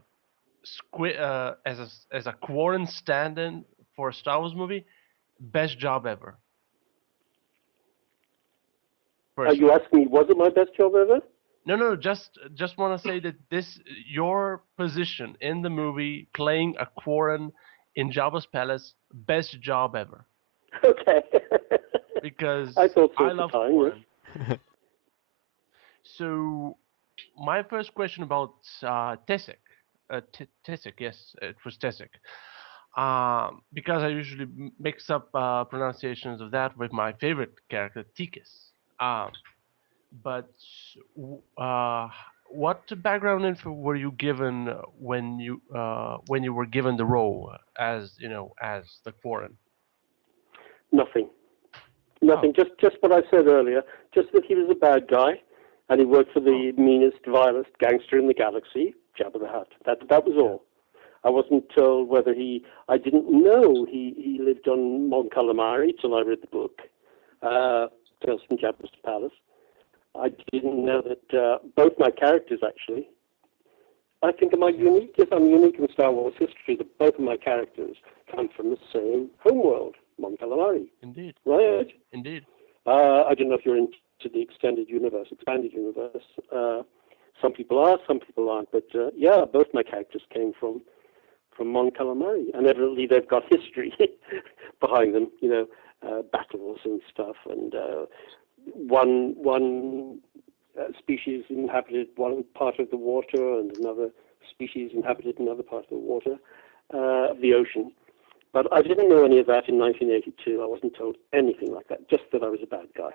as a quarantine stand-in for a Star Wars movie, best job ever. Are you asking me, was it my best job ever? No. Just want to say that your position in the movie, playing a Quarren in Jabba's palace, best job ever. Okay. Because I thought so I love Quarren. Yes. So, my first question about Tessek. Tessek, yes, it was Tessek. Because I usually mix up pronunciations of that with my favorite character, Tikas. But what background info were you given when you were given the role as the Quarren? Nothing. Just what I said earlier. Just that he was a bad guy, and he worked for the meanest, vilest gangster in the galaxy, Jabba the Hutt. That was all. I wasn't told whether I didn't know he lived on Mon Calamari till I read the book, Tales from Jabba's Palace. I didn't know that both my characters, actually, I think am I unique? Yes, I'm unique in Star Wars history, that both of my characters come from the same homeworld, Mon Calamari. Indeed. Right? Indeed. I don't know if you're into the expanded universe. Some people are, some people aren't. But yeah, both my characters came from Mon Calamari, and evidently they've got history behind them. Battles and stuff, and one species inhabited one part of the water, and another species inhabited another part of the water of the ocean. But I didn't know any of that in 1982. I wasn't told anything like that, just that I was a bad guy.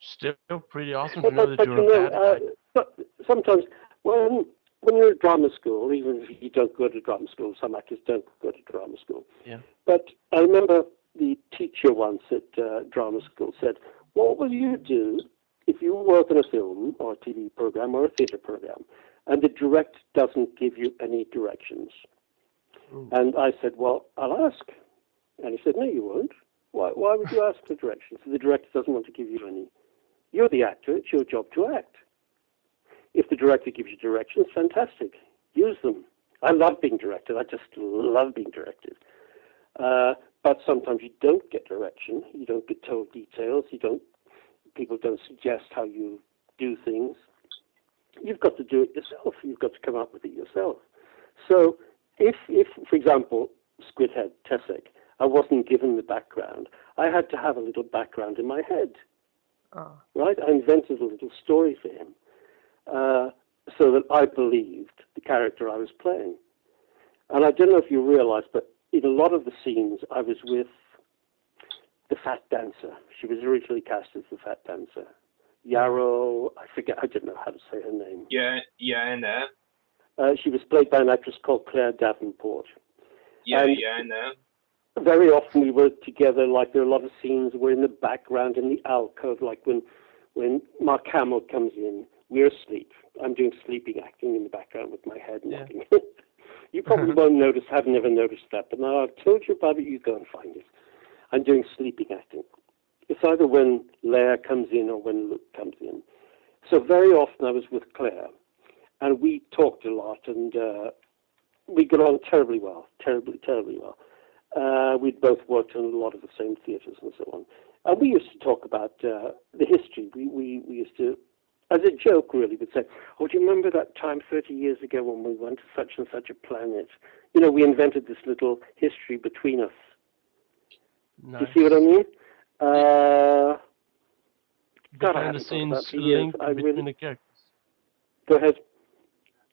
Still pretty awesome to know that you're a bad guy. But sometimes when you're at drama school, even if you don't go to drama school, some actors don't go to drama school. Yeah. But I remember the teacher once at drama school said, what will you do if you work on a film or a TV program or a theater program and the director doesn't give you any directions? And I said, well, I'll ask. And he said, no, you won't. Why would you ask for directions if the director doesn't want to give you any? You're the actor. It's your job to act. If the director gives you directions, fantastic. Use them. I love being directed. I just love being directed. But sometimes you don't get direction. You don't get told details. People don't suggest how you do things. You've got to do it yourself. You've got to come up with it yourself. So if for example, Squidhead, Tessek, I wasn't given the background, I had to have a little background in my head. Right? I invented a little story for him so that I believed the character I was playing. And I don't know if you realize, but in a lot of the scenes, I was with the fat dancer. She was originally cast as the fat dancer. Yarrow, I don't know how to say her name. Yeah, I know. She was played by an actress called Claire Davenport. Yeah, I know. Very often we were together, like there are a lot of scenes we're in the background in the alcove, like when Mark Hamill comes in, we're asleep. I'm doing sleeping acting in the background with my head nodding. You probably won't notice, have never noticed that, but now I've told you about it, you go and find it. I'm doing sleeping acting. It's either when Leia comes in or when Luke comes in. So very often I was with Claire, and we talked a lot, and we got on terribly well, terribly well. We'd both worked in a lot of the same theatres and so on. And we used to talk about the history. We used to, as a joke really, would say, oh, do you remember that time 30 years ago when we went to such and such a planet? We invented this little history between us. Nice. Do you see what I mean? Behind the scenes link between the characters. Go ahead.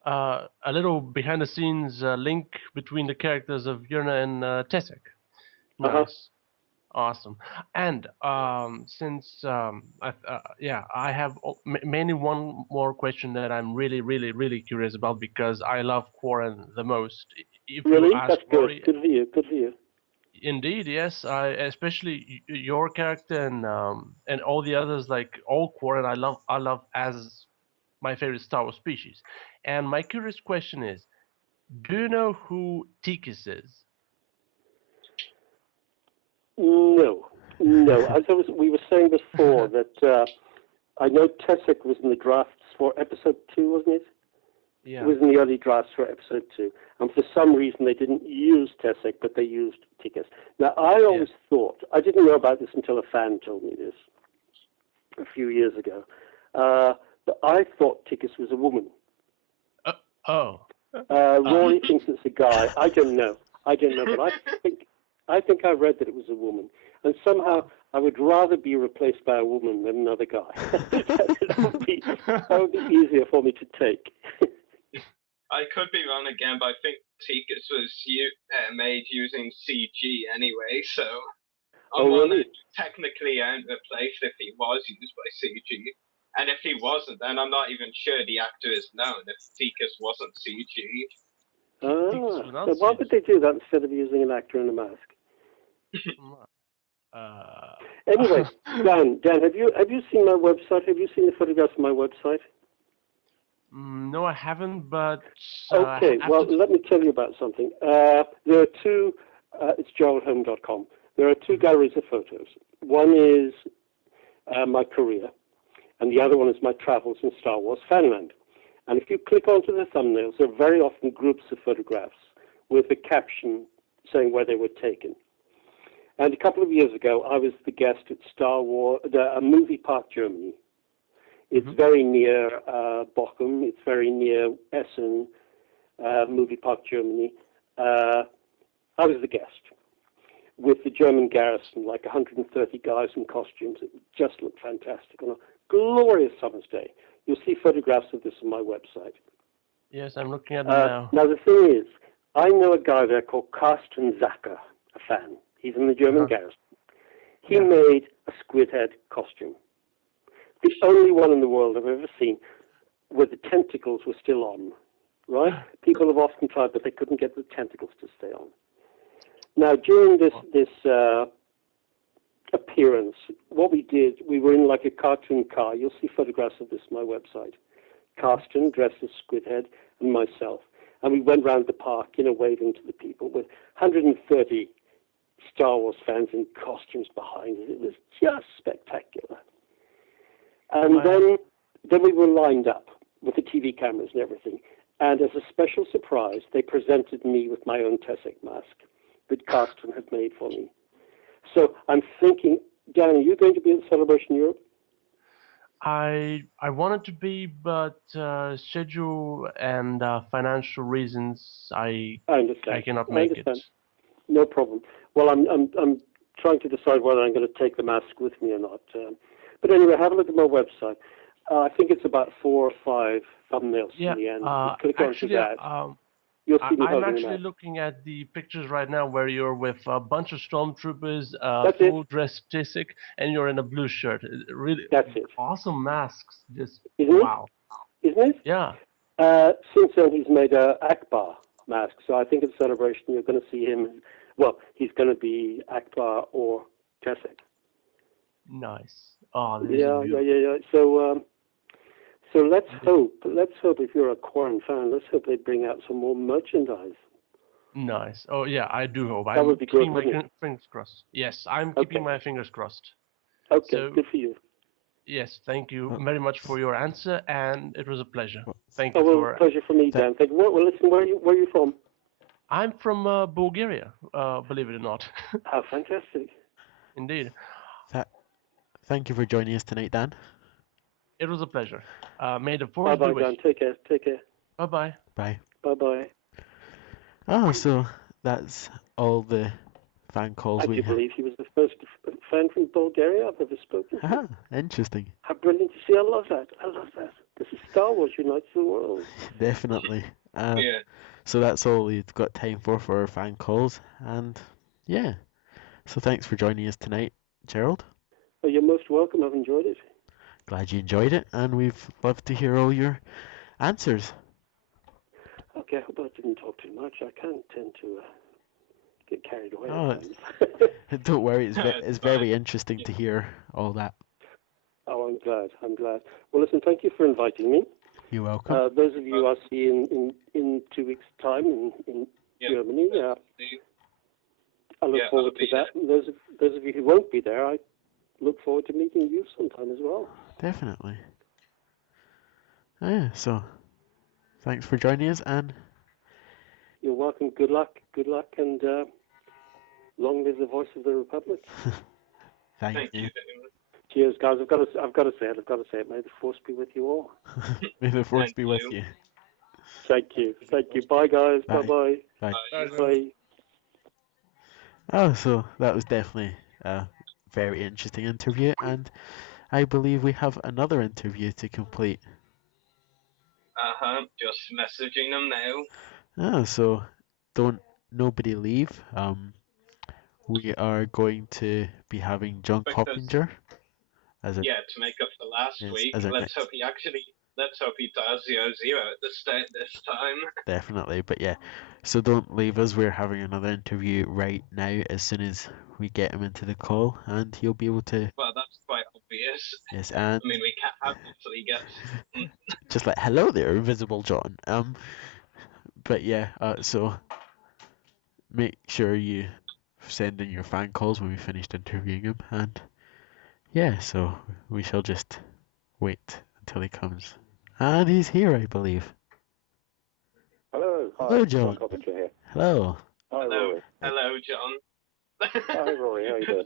A little behind the scenes link between the characters of Yurna and Tessek. Nice. Awesome. And since I have mainly one more question that I'm really curious about, because I love Quarren the most. If really? You ask That's Rory, good. Good for you. Indeed, yes. Especially your character and all the others, like all Quarren, I love as my favorite Star Wars species. And my curious question is, do you know who Tikis is? No. As we were saying before, that I know Tessek was in the drafts for episode 2, wasn't it? Yeah. It was in the early drafts for episode 2. And for some reason they didn't use Tessek, but they used Tikis. Now, I always thought, I didn't know about this until a fan told me this a few years ago, but I thought Tikis was a woman. Rory thinks it's a guy. I don't know, but I think I read that it was a woman. And somehow I would rather be replaced by a woman than another guy. that would be easier for me to take. I could be wrong again, but I think Tikis was made using CG anyway, so I'm really? technically replaced if he was used by CG. And if he wasn't, then I'm not even sure the actor is known if Tikis wasn't CG. So why would they do that instead of using an actor in a mask? Anyway, Dan, have you seen my website? Have you seen the photographs of my website? No, I haven't, but Okay, well, let me tell you about something. There are two, it's geraldhome.com. There are two galleries of photos. One is my career, and the other one is my travels in Star Wars fanland. And if you click onto the thumbnails, there are very often groups of photographs with a caption saying where they were taken. And a couple of years ago, I was the guest at Star Wars, a movie park, Germany. It's very near Bochum. It's very near Essen, movie park, Germany. I was the guest with the German garrison, like 130 guys in costumes. It just looked fantastic on a glorious summer's day. You'll see photographs of this on my website. Yes, I'm looking at them now. Now, the thing is, I know a guy there called Carsten Zacher, a fan. He's in the German garrison. He made a squid head costume. The only one in the world I've ever seen where the tentacles were still on, right? People have often tried, but they couldn't get the tentacles to stay on. Now, during this appearance, what we did, we were in like a cartoon car. You'll see photographs of this on my website. Carsten, dressed as Squidhead, and myself. And we went round the park, waving to the people with 130 Star Wars fans in costumes behind us. It was just spectacular. And then we were lined up with the TV cameras and everything. And as a special surprise, they presented me with my own Tessek mask that Carsten had made for me. So I'm thinking, Dan, are you going to be at Celebration Europe? I wanted to be, but schedule and financial reasons, I cannot make it. No problem. Well, I'm trying to decide whether I'm going to take the mask with me or not. But anyway, have a look at my website. I think it's about 4 or 5 thumbnails in the end. Click onto that. You'll see me I'm actually looking at the pictures right now where you're with a bunch of stormtroopers, full dress Tissik, and you're in a blue shirt. Really, awesome masks. Just wow. Isn't it? Yeah. Since then, he's made a Akbar mask. So I think at Celebration you're going to see him. Well, he's going to be Akbar or Tessek. Nice. Oh, yeah. So let's hope if you're a Quarren fan, let's hope they bring out some more merchandise. Nice. Oh yeah, I do hope. That would be good, keeping my fingers crossed. Yes, I'm keeping my fingers crossed. Okay, good for you. Yes, thank you very much for your answer, and it was a pleasure. Thank you for. Pleasure for me, Dan. Thank you. Well, listen, where are you from? I'm from Bulgaria. Believe it or not. How fantastic! Indeed. Thank you for joining us tonight, Dan. It was a pleasure. May the force be with you. Bye-bye, Dan. Take care. Take care. Bye-bye. Bye. Bye-bye. Oh, so that's all the fan calls we have. I believe he was the first fan from Bulgaria I've ever spoken to. Ah, interesting. How brilliant to see. I love that. This is Star Wars unites the world. Definitely. Yeah. So that's all we've got time for our fan calls. And yeah. So thanks for joining us tonight, Gerald. Oh, you're most welcome. I've enjoyed it. Glad you enjoyed it, and we've loved to hear all your answers. Okay, I hope I didn't talk too much. I can tend to get carried away. Oh, don't worry, it's very interesting to hear all that. Oh, I'm glad. Well, listen, thank you for inviting me. You're welcome. Those of you I'll see in 2 weeks' time in Germany. I look forward to that. And those of you who won't be there, I look forward to meeting you sometime as well. Definitely. Yeah, so thanks for joining us, and you're welcome. Good luck, and long live the voice of the Republic. Thank you. Cheers, guys. I've got to say it. May the force be with you all. May the force be with you. Thank you. Bye, guys. Bye. Bye. Bye. Oh, so that was definitely a very interesting interview, and I believe we have another interview to complete. Just messaging them now. Oh, so nobody leave. We are going to be having John Coppinger as a to make up for last week. Let's hope he does 0-0 at the start this time. Definitely, but yeah. So don't leave us. We're having another interview right now. As soon as we get him into the call, and he'll be able to. Well, that's quite obvious. Yes, and I mean, we can't have until he gets. just like, hello there, Invisible John. But yeah, so make sure you send in your fan calls when we finished interviewing him, and yeah, so we shall just wait until he comes. And he's here, I believe. Hello. Hi. Hello, John John. Coppinger here. Hello. Hi, Rory. Hello, John. Hi, Rory. How you doing?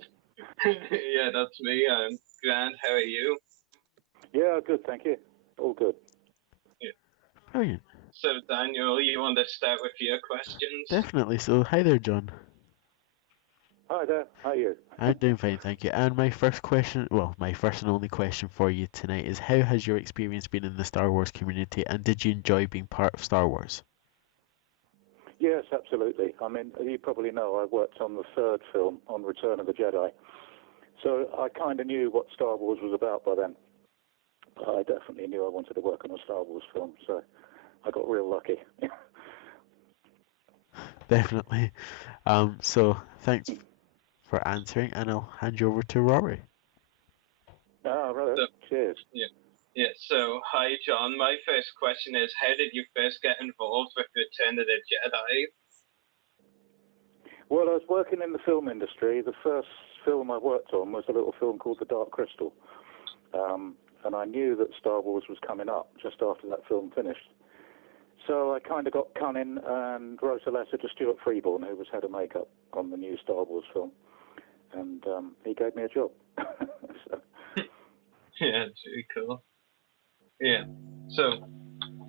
Yeah, that's me. I'm grand. How are you? Yeah, good. Thank you. All good. Yeah. Brilliant. So, Daniel, you want to start with your questions? Definitely. So, hi there, John. Hi there. How are you? I'm doing fine, thank you. And my first question, well, my first and only question for you tonight is, how has your experience been in the Star Wars community, and did you enjoy being part of Star Wars? Yes, absolutely. I mean, you probably know I worked on the third film, on Return of the Jedi. So I kind of knew what Star Wars was about by then. I definitely knew I wanted to work on a Star Wars film, so I got real lucky. Definitely. So thanks for answering, and I'll hand you over to Rory. Right. Cheers. Yeah. Yeah, so hi John. My first question is, how did you first get involved with Return of the Jedi? Well, I was working in the film industry. The first film I worked on was a little film called The Dark Crystal. And I knew that Star Wars was coming up just after that film finished. So I kind of got cunning and wrote a letter to Stuart Freeborn, who was head of makeup on the new Star Wars film. And he gave me a job. So. Yeah, it's really cool. Yeah. So,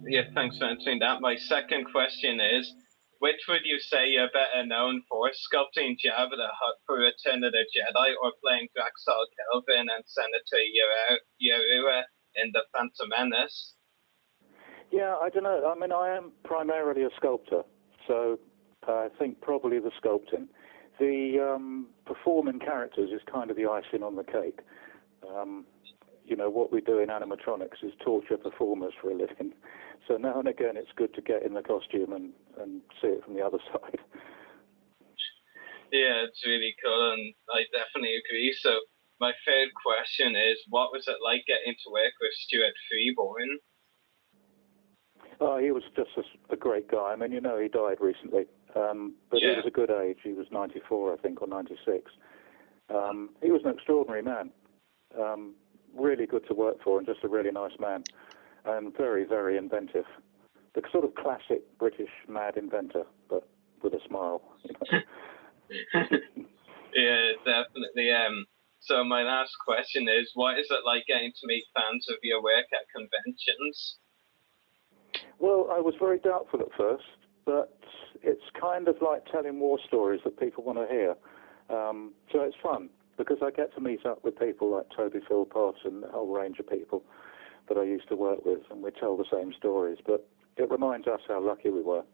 yeah, thanks for answering that. My second question is, which would you say you're better known for, sculpting Jabba the Hutt for Return of the Jedi, or playing Draxal Kelvin and Senator Yarua in The Phantom Menace? Yeah, I don't know. I mean, I am primarily a sculptor, so I think probably the sculpting. The performing characters is kind of the icing on the cake. You know, what we do in animatronics is torture performers for a living. So now and again, it's good to get in the costume and see it from the other side. Yeah, it's really cool, and I definitely agree. So my third question is, what was it like getting to work with Stuart Freeborn? Oh, he was just a great guy. I mean, you know, he died recently, but he was a good age. He was 94, I think, or 96. He was an extraordinary man. Really good to work for, and just a really nice man, and very, very inventive. The sort of classic British mad inventor, but with a smile. You know? Yeah, definitely. So my last question is, what is it like getting to meet fans of your work at conventions? Well, I was very doubtful at first, but it's kind of like telling war stories that people want to hear. So it's fun, because I get to meet up with people like Toby Philpott and a whole range of people that I used to work with, and we tell the same stories. But it reminds us how lucky we were,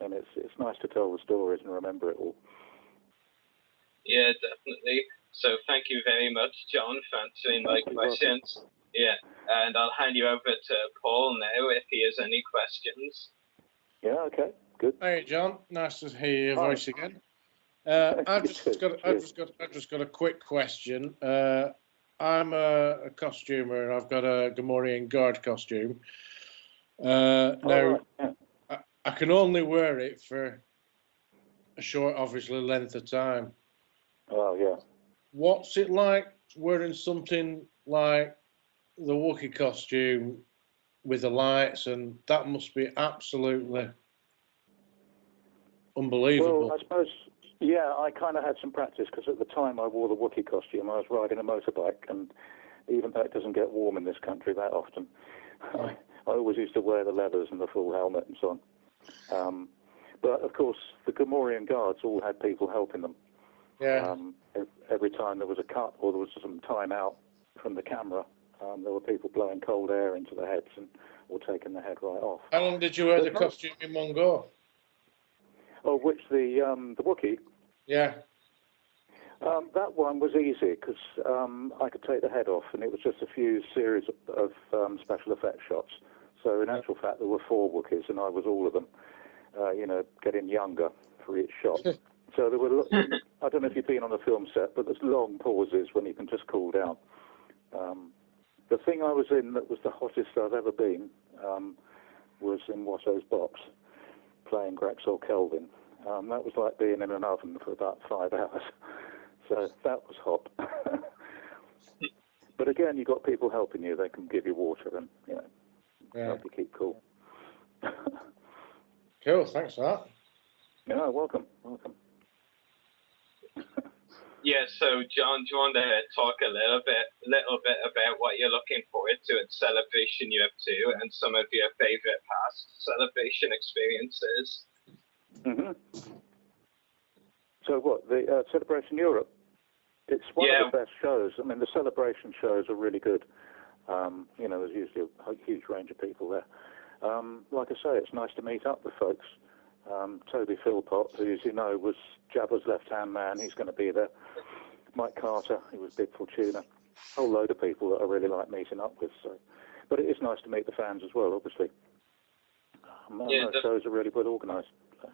and it's nice to tell the stories and remember it all. Yeah, definitely. So thank you very much, John, for answering my questions. Yeah, and I'll hand you over to Paul now if he has any questions. Yeah, okay, good. Hey, John. Nice to hear your voice again. I've just got a quick question. I'm a costumer, and I've got a Gamorrean guard costume. Now, I can only wear it for a short, obviously, length of time. Oh, yeah. What's it like wearing something like the Wookiee costume with the lights, and that must be absolutely unbelievable. Well, I suppose, yeah, I kind of had some practice, because at the time I wore the Wookiee costume, I was riding a motorbike, and even though it doesn't get warm in this country that often, I always used to wear the leathers and the full helmet and so on. But, of course, the Gamorrean guards all had people helping them. Yeah. Every time there was a cut or there was some time out from the camera, there were people blowing cold air into the heads or taking the head right off. How long did you wear the costume in one go? Oh, which the Wookiee? Yeah. That one was easy because I could take the head off, and it was just a few series of special effects shots. So in actual fact, there were 4 Wookiees, and I was all of them. You know, getting younger for each shot. So there were, I don't know if you've been on a film set, but there's long pauses when you can just cool down. The thing I was in that was the hottest I've ever been was in Watto's box playing Grexel Kelvin. That was like being in an oven for about 5 hours. So that was hot. But again, you've got people helping you. They can give you water and help you keep cool. Cool, thanks for that. Yeah, welcome. Yeah, so John, do you want to talk a little bit about what you're looking forward to at Celebration Europe 2 and some of your favorite past Celebration experiences? So what, the Celebration Europe? It's one of the best shows. I mean, the Celebration shows are really good. There's usually a huge range of people there. Like I say, it's nice to meet up with folks. Toby Philpott, who, as you know, was Jabba's left-hand man, he's going to be there. Mike Carter, who was Big Fortuna. A whole load of people that I really like meeting up with. So, but it is nice to meet the fans as well, obviously. Those shows are really well organised. So.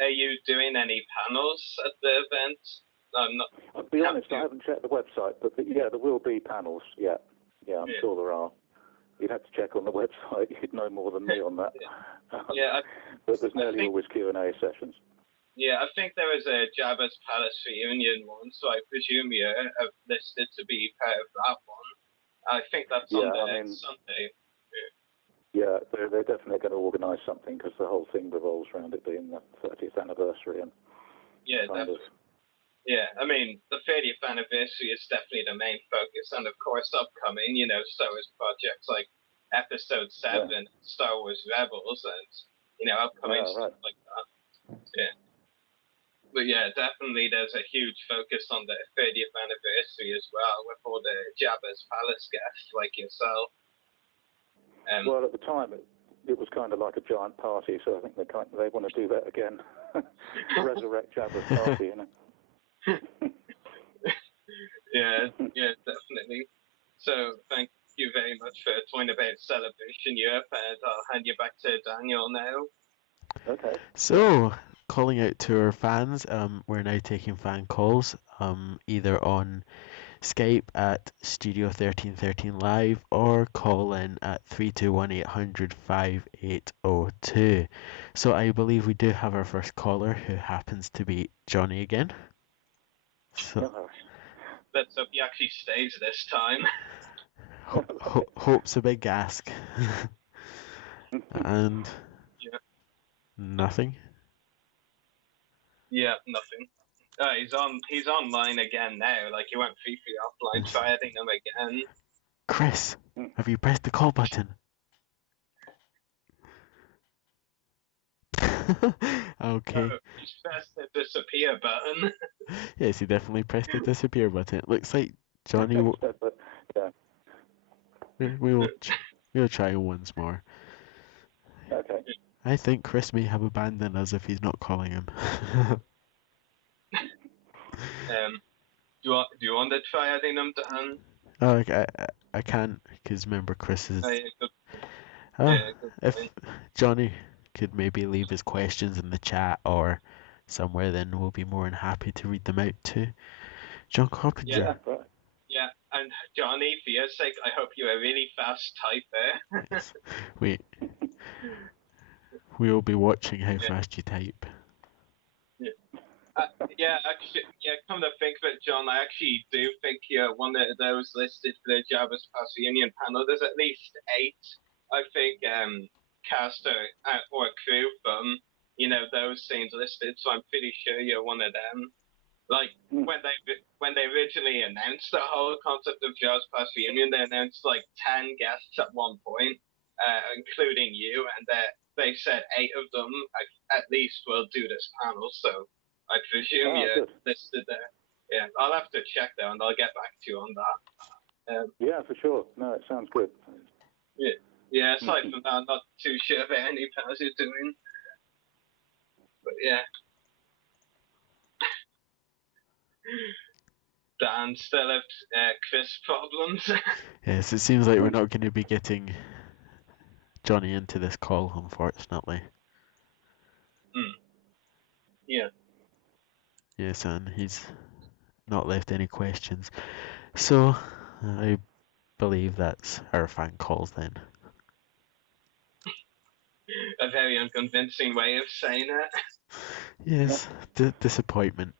Are you doing any panels at the event? I'll be honest, I haven't checked the website, but there will be panels. Yeah, I'm sure there are. You'd have to check on the website. You'd know more than me on that. But there's nearly always Q&A sessions. Yeah, I think there was a Jabba's Palace reunion one, so I presume you're listed to be part of that one. I think that's on Sunday. Yeah, they're definitely going to organise something because the whole thing revolves around it being the 30th anniversary and Yeah, I mean, the 30th anniversary is definitely the main focus, and of course, upcoming, Star Wars projects like Episode 7, Star Wars Rebels, and, upcoming stuff like that. Yeah. But yeah, definitely there's a huge focus on the 30th anniversary as well, with all the Jabba's Palace guests like yourself. Well, at the time, it was kind of like a giant party, so I think they want to do that again. Resurrect Jabba's party, Yeah, definitely. So thank you very much for talking about Celebration Europe, and I'll hand you back to Daniel now. Okay. So, calling out to our fans, we're now taking fan calls, either on Skype at Studio 1313 Live or call in at 321-800-5802. So I believe we do have our first caller, who happens to be Johnny again. So let's hope he actually stays this time. Hope's a big ask. And nothing. Yeah, nothing. He's online again now. Like, he went briefly offline. Try adding him again. Chris, have you pressed the call button? Okay. He's pressed the disappear button. Yes, he definitely pressed the disappear button. It looks like Johnny. We'll try once more. Okay. I think Chris may have abandoned us if he's not calling him. Do you want to try adding them, Dan? Oh, I can't, because remember Chris is. If Johnny could maybe leave his questions in the chat or somewhere, then we'll be more than happy to read them out to John Coppinger. Yeah, and Johnny, for your sake, I hope you're a really fast typer. Yes. We'll be watching how fast you type. Come to think of it, John, I actually do think you're one of those listed for the Jabba's Palace reunion panel. There's at least 8, I think, cast or crew from, those scenes listed, so I'm pretty sure you're one of them. Like, when they originally announced the whole concept of Jabba's Palace reunion, they announced like 10 guests at one point, including you, and they said 8 of them at least will do this panel, so I presume you're listed there. Yeah, I'll have to check though, and I'll get back to you on that. Yeah, for sure. No, it sounds good. Yeah. Aside from that, I'm not too sure about any panels you're doing. But yeah. Dan still have Chris problems. Yes, it seems like we're not going to be getting Johnny into this call, unfortunately. Yeah. Yes, and he's not left any questions. So, I believe that's our fan calls then. A very unconvincing way of saying it. Yes, disappointment.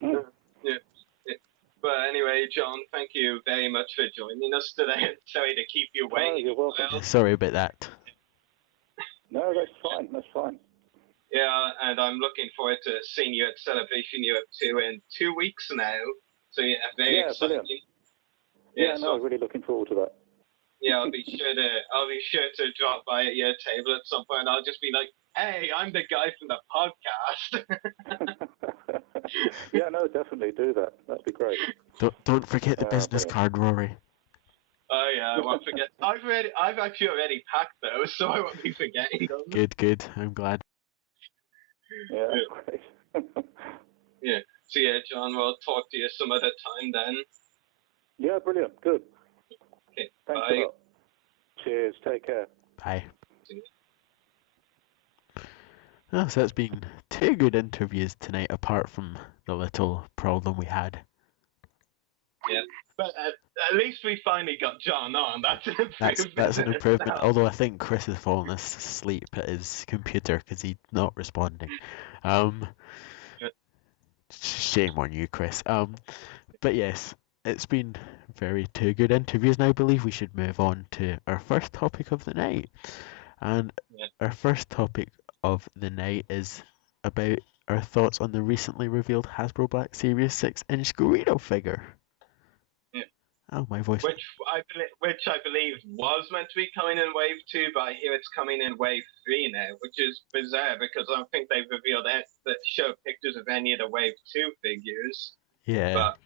Yeah. Yeah. But anyway, John, thank you very much for joining us today. Sorry to keep you waiting. you're welcome. Sorry about that. No, that's fine. That's fine. Yeah, and I'm looking forward to seeing you at Celebration Europe 2 in 2 weeks now. So yeah, very exciting. Brilliant. Yeah, no, really looking forward to that. Yeah, I'll be sure to drop by at your table at some point. I'll just be like, "Hey, I'm the guy from the podcast." Yeah, no, definitely do that. That'd be great. Don't forget the business card, Rory. Oh yeah, I won't forget. I've actually already packed those, so I won't be forgetting them. Good. I'm glad. Yeah, that's great. Yeah. So yeah, John, we'll talk to you some other time then. Yeah, brilliant. Good. Okay, Thanks bye. a lot. Cheers. Take care. Bye. Oh, so that's been 2 good interviews tonight, apart from the little problem we had. Yeah, but at least we finally got John on. That's an improvement. That's an improvement. Although I think Chris has fallen asleep at his computer because he's not responding. Shame on you, Chris. But yes, it's been 2 good interviews, and I believe we should move on to our first topic of the night. And our first topic of the night is about our thoughts on the recently revealed Hasbro Black Series 6-inch Greedo figure. Yeah. Oh, my voice. Which I believe was meant to be coming in Wave 2, but I hear it's coming in Wave 3 now, which is bizarre because I don't think they've revealed that show pictures of any of the Wave 2 figures. Yeah. But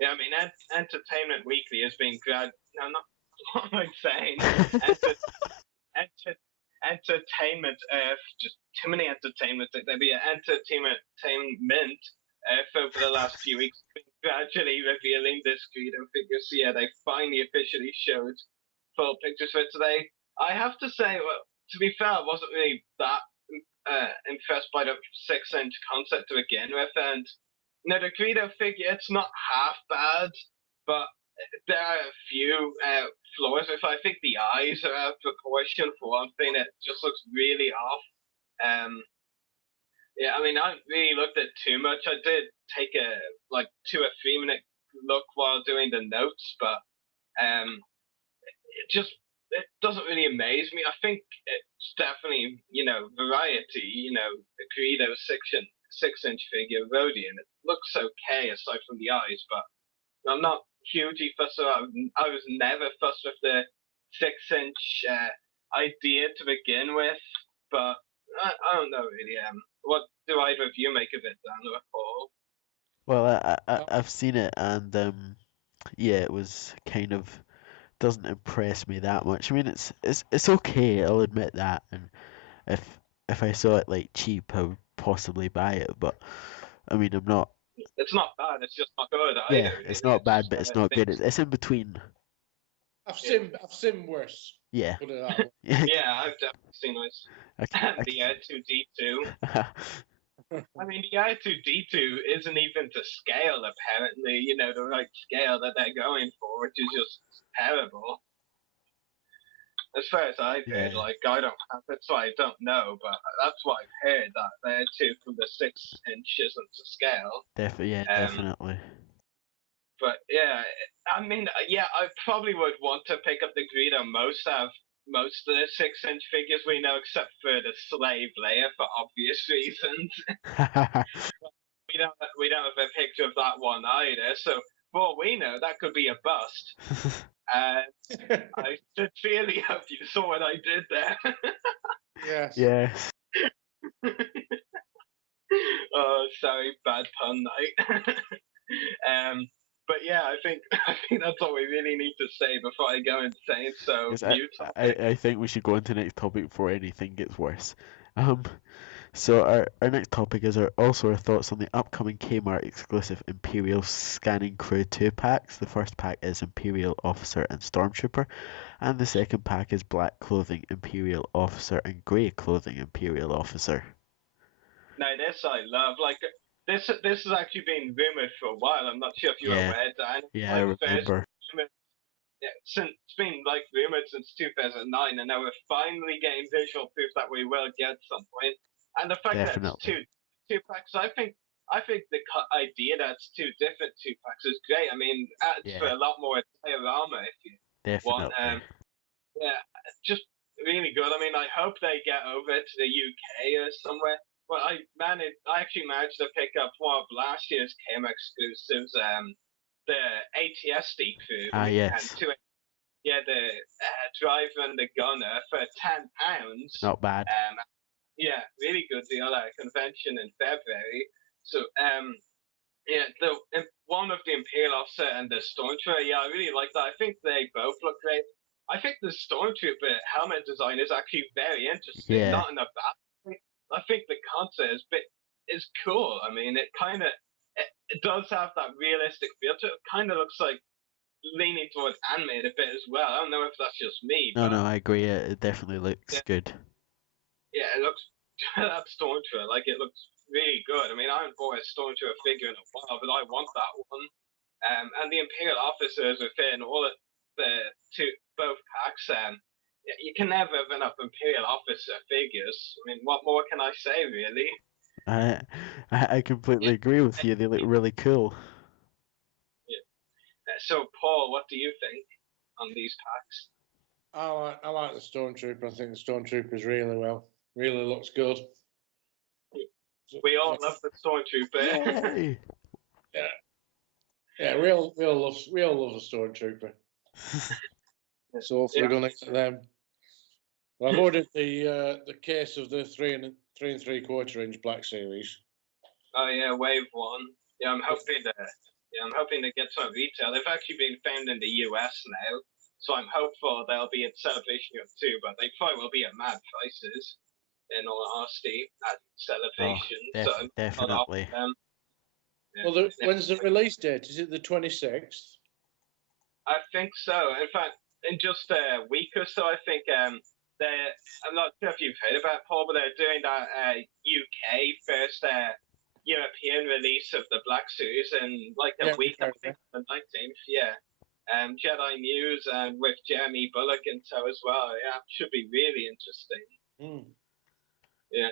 yeah, I mean, Entertainment Weekly has been No, not what am I saying? Entertainment, just too many entertainment. There'd be an entertainment over the last few weeks, been gradually revealing this Greedo figure. So yeah, they finally officially showed full pictures for it today. I have to say, well, to be fair, I wasn't really that impressed by the 6-inch concept to begin with, and the Greedo figure, it's not half bad, but there are a few flaws with it. I think the eyes are out of proportion for one thing. It just looks really off. Yeah, I mean, I haven't really looked at too much. I did take a 2 or 3 minute look while doing the notes, but it doesn't really amaze me. I think it's definitely variety. The Greedo 6-inch figure Rhodian. It looks okay aside from the eyes, but I'm not hugely fussed. I was never fussed with the 6-inch idea to begin with, but I don't know really. What do either of you make of it, Dan or Paul? Well, I've seen it, and yeah, it was kind of doesn't impress me that much. I mean, it's okay. I'll admit that, and if I saw it cheap, I would possibly buy it. But I mean, I'm not. It's not bad. It's just not good Yeah, either. it's not bad, but it's not good. It's in between. I've seen worse. Yeah. Put it that way. Yeah, I've definitely seen worse. The R2D2. I mean, the R2D2 isn't even to scale, apparently, the right scale that they're going for, which is just terrible. As far as I've heard, I don't have it, so I don't know, but that's what I've heard, that they're too from the 6-inch isn't to scale. Definitely. But yeah, I mean, yeah, I probably would want to pick up the Greedo most of the 6-inch figures we know, except for the Slave Leia for obvious reasons. we don't have a picture of that one either, so for all we know, that could be a bust. I sincerely hope you saw what I did there. Yes. Yes. Oh, sorry, bad pun night. But yeah, I think that's all we really need to say before I go insane. So new topic. I think we should go into the next topic before anything gets worse. So our next topic is also our thoughts on the upcoming Kmart exclusive Imperial Scanning Crew 2 packs. The first pack is Imperial Officer and Stormtrooper, and the second pack is Black Clothing Imperial Officer and Grey Clothing Imperial Officer. Now this I love. This has actually been rumored for a while. I'm not sure if you're aware, Dan. Yeah, I remember. rumored. Yeah, it's been like rumored since 2009, and now we're finally getting visual proof that we will get some point. And the fact that it's two packs, I think the idea that it's two different two packs is great. I mean, adds for a lot more diorama if you want. Yeah, just really good. I mean, I hope they get over to the UK or somewhere. But I actually managed to pick up one of last year's KM exclusives, the ATS Deep Food. Yes. And the driver and the gunner for £10. Not bad. Yeah, really good deal at a convention in February. So, one of the Imperial Officer and the Stormtrooper, I really like that. I think they both look great. I think the Stormtrooper helmet design is actually very interesting, not in a bad way. I think the concept is cool. I mean, it does have that realistic feel to it. It kind of looks like leaning towards animated a bit as well. I don't know if that's just me. No, I agree. It definitely looks good. Yeah, it looks that Stormtrooper, like it looks really good. I mean, I haven't bought a Stormtrooper figure in a while, but I want that one. And the Imperial officers within both packs. You can never have enough Imperial officer figures. I mean, what more can I say, really? I completely agree with you. They look really cool. Yeah. So, Paul, what do you think on these packs? I like the Stormtrooper. I think the Stormtrooper's really looks good. We all love the Stormtrooper. Yeah, we all love the Stormtrooper. So hopefully we're gonna get them. I've ordered the case of the 3 3/4 inch Black Series. Oh yeah, Wave 1. Yeah, I'm hoping to get some retail. They've actually been found in the US now, so I'm hopeful they'll be at Celebration too. But they probably will be at mad prices. In all honesty, at Celebration. Definitely. Well, when's the release date? Is it the 26th? I think so. In fact, in just a week or so, I think I'm not sure if you've heard about it, Paul, but they're doing that UK first European release of the Black Series in like a week, I think, the 19th. Yeah. Jedi News and with Jeremy Bullock in tow as well. Yeah, should be really interesting. Yeah.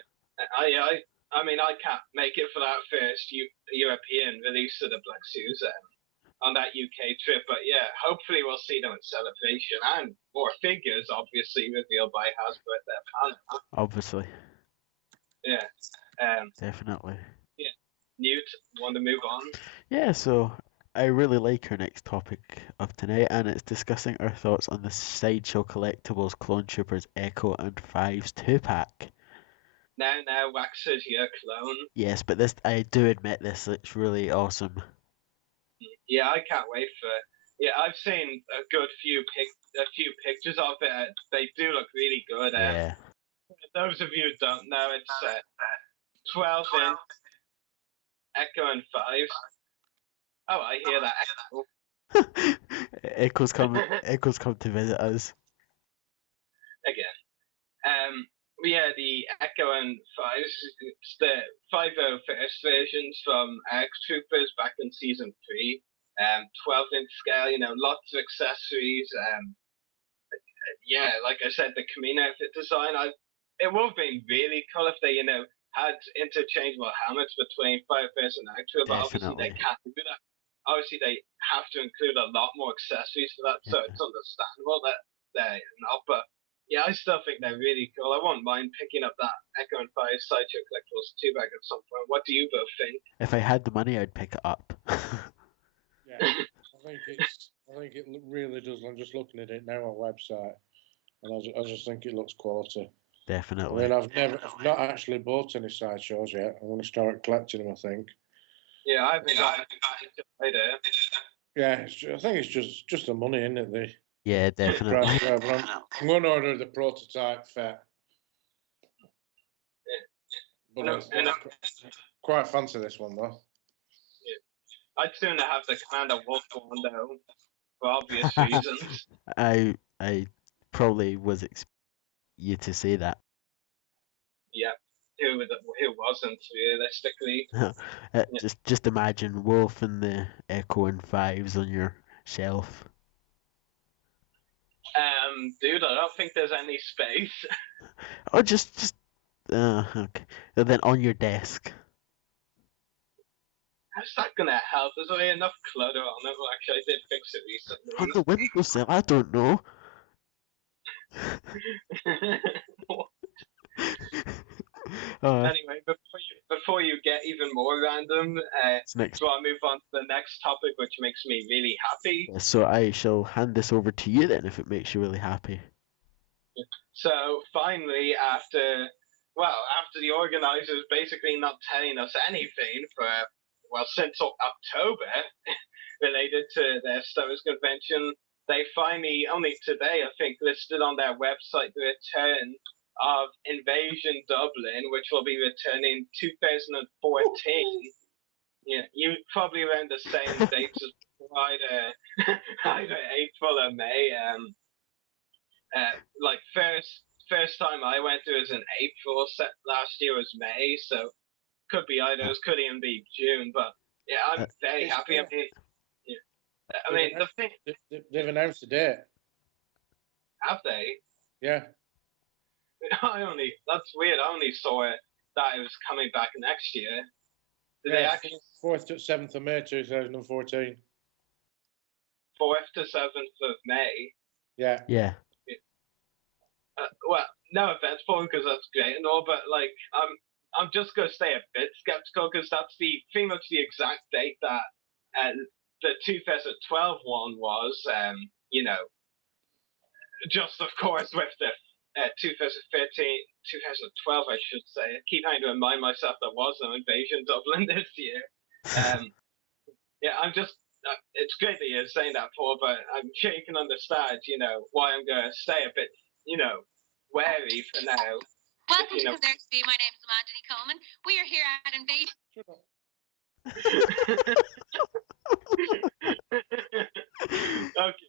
I mean, I can't make it for that first European release of the Black Series on that UK trip, but yeah, hopefully we'll see them at Celebration and more figures, obviously, revealed by Hasbro at their panel. Obviously. Yeah. Definitely. Yeah. Newt, want to move on? Yeah, so I really like our next topic of tonight, and it's discussing our thoughts on the Sideshow Collectibles Clone Troopers Echo and Fives 2-pack. Now, Waxer's your clone. Yes, but I do admit this looks really awesome. Yeah, I can't wait for it. Yeah, I've seen a few pictures of it. They do look really good. Yeah. Those of you who don't know, it's 12-inch Echo and Fives. Oh, I hear that echo. Echo's come to visit us. Again. Yeah, the Echo and Fives. It's the 501st versions from X Troopers back in season 3. 12-inch scale, lots of accessories. Yeah, like I said, the Camino outfit design. It would have been really cool if they, had interchangeable helmets between 501st and X Trooper, but obviously they can't do that. Obviously, they have to include a lot more accessories for that, so it's understandable that they're not. But yeah, I still think they're really cool. I wouldn't mind picking up that Echo and Fire Sideshow Collectibles 2-pack at some point. What do you both think? If I had the money, I'd pick it up. Yeah, I think it really does. I'm just looking at it now on the website, and I just think it looks quality. Definitely. I mean, I've not actually bought any sideshows yet. I'm going to start collecting them, I think. Yeah, I think either. Yeah, I think it's just the money, isn't it? Yeah, definitely. I'm going to order the prototype Fett. But I quite fancy this one, though. Yeah. I'd sooner have the Commander Wolf one, though, for obvious reasons. I probably was expecting you to say that. Yeah, who wasn't, realistically? Just imagine Wolf and the Echo and Fives on your shelf. Dude, I don't think there's any space. Oh, just okay. And then on your desk. How's that gonna help? There's already enough clutter on it. Well, actually, I did fix it recently. On the windowsill. I don't know. Anyway, before you get even more random, Next. so I'll move on to the next topic, which makes me really happy. So I shall hand this over to you then, if it makes you really happy. So finally, after the organizers basically not telling us anything since October related to their Star Wars convention, they finally, only today I think, listed on their website the return of Invasion Dublin, which will be returning 2014. Yeah, you probably around the same dates as either April or May. Like first time I went to was in April. Last year was May, so could be either. It could even be June. But yeah, I'm very happy. I mean, the thing they've announced a date. Have they? Yeah. That's weird. I only saw it that it was coming back next year. Did they actually 4th to 7th of May 2014. 4th to 7th of May? Yeah. Yeah. Well, no offense, Paul, because that's great and all, but like, I'm just gonna stay a bit skeptical because that's pretty much the exact date that the 2012 one was. Just of course with the 2012, I should say. I keep having to remind myself there was no Invasion Dublin this year. Yeah, I'm just. It's great that you're saying that, Paul, but I'm sure you can understand, why I'm going to stay a bit, wary for now. Welcome to Converse. My name is Amanda D. Coleman. We are here at Invasion. Okay.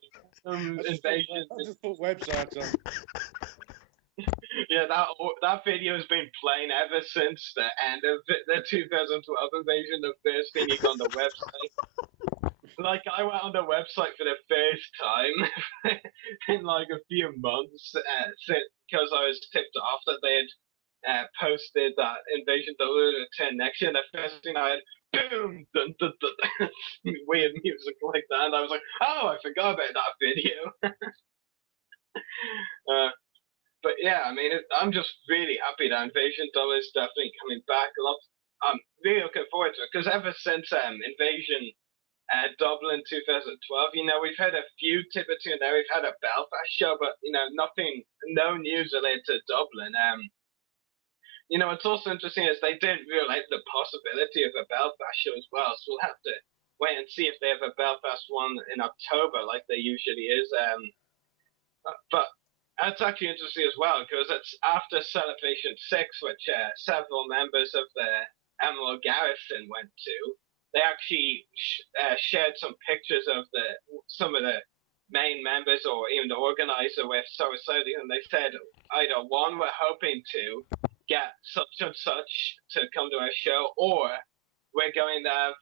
Invasion. I'll just put websites on. Yeah, that video has been playing ever since the end of the 2012 Invasion. The first thing you got on the website. Like, I went on the website for the first time in like a few months because I was tipped off that they had posted that Invasion Dublin would return next year. And the first thing I had, boom, dun, dun, dun, weird music like that. And I was like, oh, I forgot about that video. But yeah, I mean, I'm just really happy that Invasion Dublin is definitely coming back. I'm really looking forward to it because ever since Invasion Dublin 2012, we've had a few tippets here and there. We've had a Belfast show, but no news related to Dublin. What's also interesting is they didn't rule out the possibility of a Belfast show as well. So we'll have to wait and see if they have a Belfast one in October, like there usually is. But that's actually interesting as well because it's after Celebration 6, which several members of the Emerald Garrison went to. They actually shared some pictures of some of the main members or even the organizer with Sorosodi, and they said either one, we're hoping to get such and such to come to our show, or we're going to have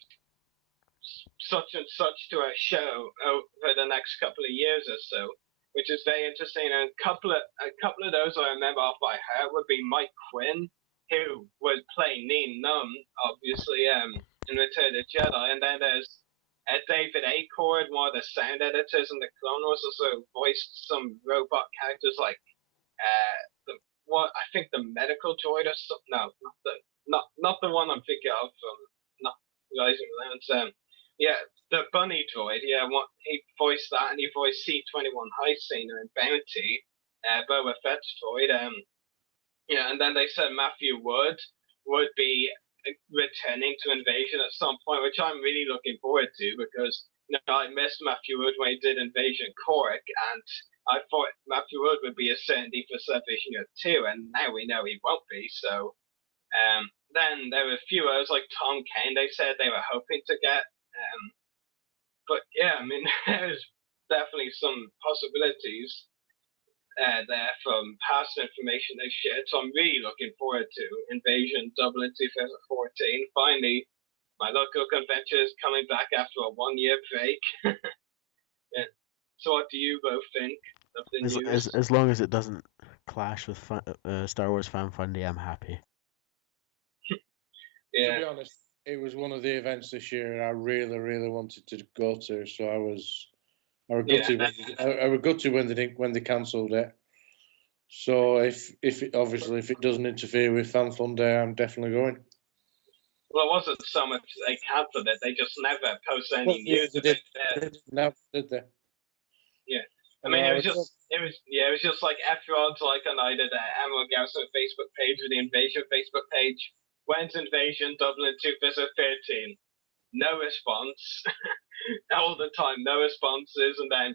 such and such to our show over the next couple of years or so, which is very interesting. And a couple of those I remember off by heart would be Mike Quinn, who would play Neen Num, obviously, in Return of the Jedi, and then there's David Acord, one of the sound editors in the Clone Wars, also voiced some robot characters like I think the medical droid or something. No, not the one I'm thinking of from not Rising Lands. Yeah, the bunny droid. Yeah, he voiced that, and he voiced C-21 High Scener in Bounty, Boba Fett's droid. Yeah, and then they said Matthew Wood would be returning to Invasion at some point, which I'm really looking forward to because I missed Matthew Wood when he did Invasion Cork, and I thought Matthew Wood would be a certainty for Celebration 2, and now we know he won't be. So then there were a few others like Tom Kane. They said they were hoping to get, but yeah, I mean there's definitely some possibilities there from past information they shared. So I'm really looking forward to Invasion Dublin 2014. Finally, my local convention is coming back after a 1-year break. Yeah. So what do you both think? of the As, news. as long as it doesn't clash with Star Wars Fan Fun Day, I'm happy. To be honest, it was one of the events this year I really, really wanted to go to. So I was gutted. I was gutted when they cancelled it. So if it doesn't interfere with Fan Fun Day, I'm definitely going. Well, it wasn't so much they cancelled it; they just never posted any news of it. No, did they? Yeah. I mean, it was just like everyone's like united Emerald Garrison Facebook page with the Invasion Facebook page. When's Invasion Dublin 2013? No response. All the time, no responses, and then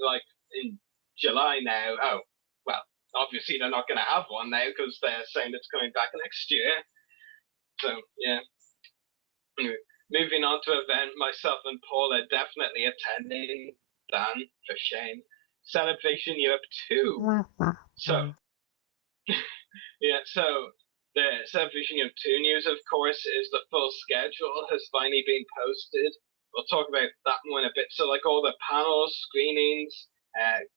like in July now. Oh, well, obviously they're not going to have one now because they're saying it's coming back next year. So yeah. Anyway, moving on to event, myself and Paul are definitely attending. Dan, for shame. Celebration Europe 2. So, so the Celebration Europe 2 news, of course, is the full schedule has finally been posted. We'll talk about that more in a bit. So, like all the panels, screenings,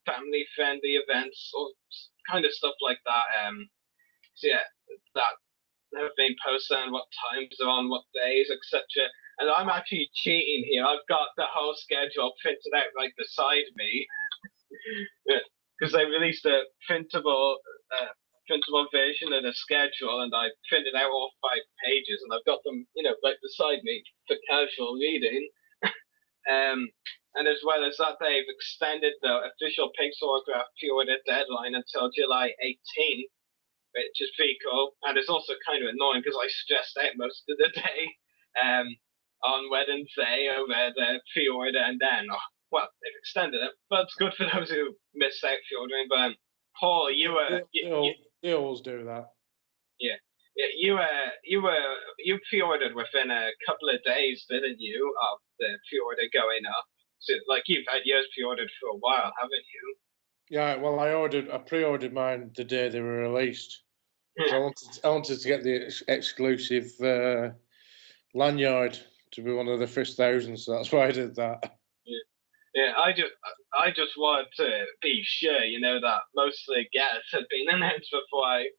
family-friendly events, all kind of stuff like that. That have been posted and what times they're on, what days, etc. And I'm actually cheating here. I've got the whole schedule printed out right beside me because they released a printable version of the schedule, and I printed out all 5 pages, and I've got them, right beside me for casual reading. And as well as that, they've extended the official Pixelgraph pre-order deadline until July 18th. Which is pretty cool, and it's also kind of annoying because I stressed out most of the day on Wednesday over the pre-order, and then they've extended it, but it's good for those who missed out pre-ordering. But Paul, you they always do that. Yeah, you pre-ordered within a couple of days, didn't you, of the pre-order going up? So like you've had yours pre-ordered for a while, haven't you? Yeah, well, I pre-ordered mine the day they were released. So I wanted to get the exclusive lanyard to be one of the first 1,000, so that's why I did that. Yeah, I just wanted to be sure, that most of the guests had been announced before I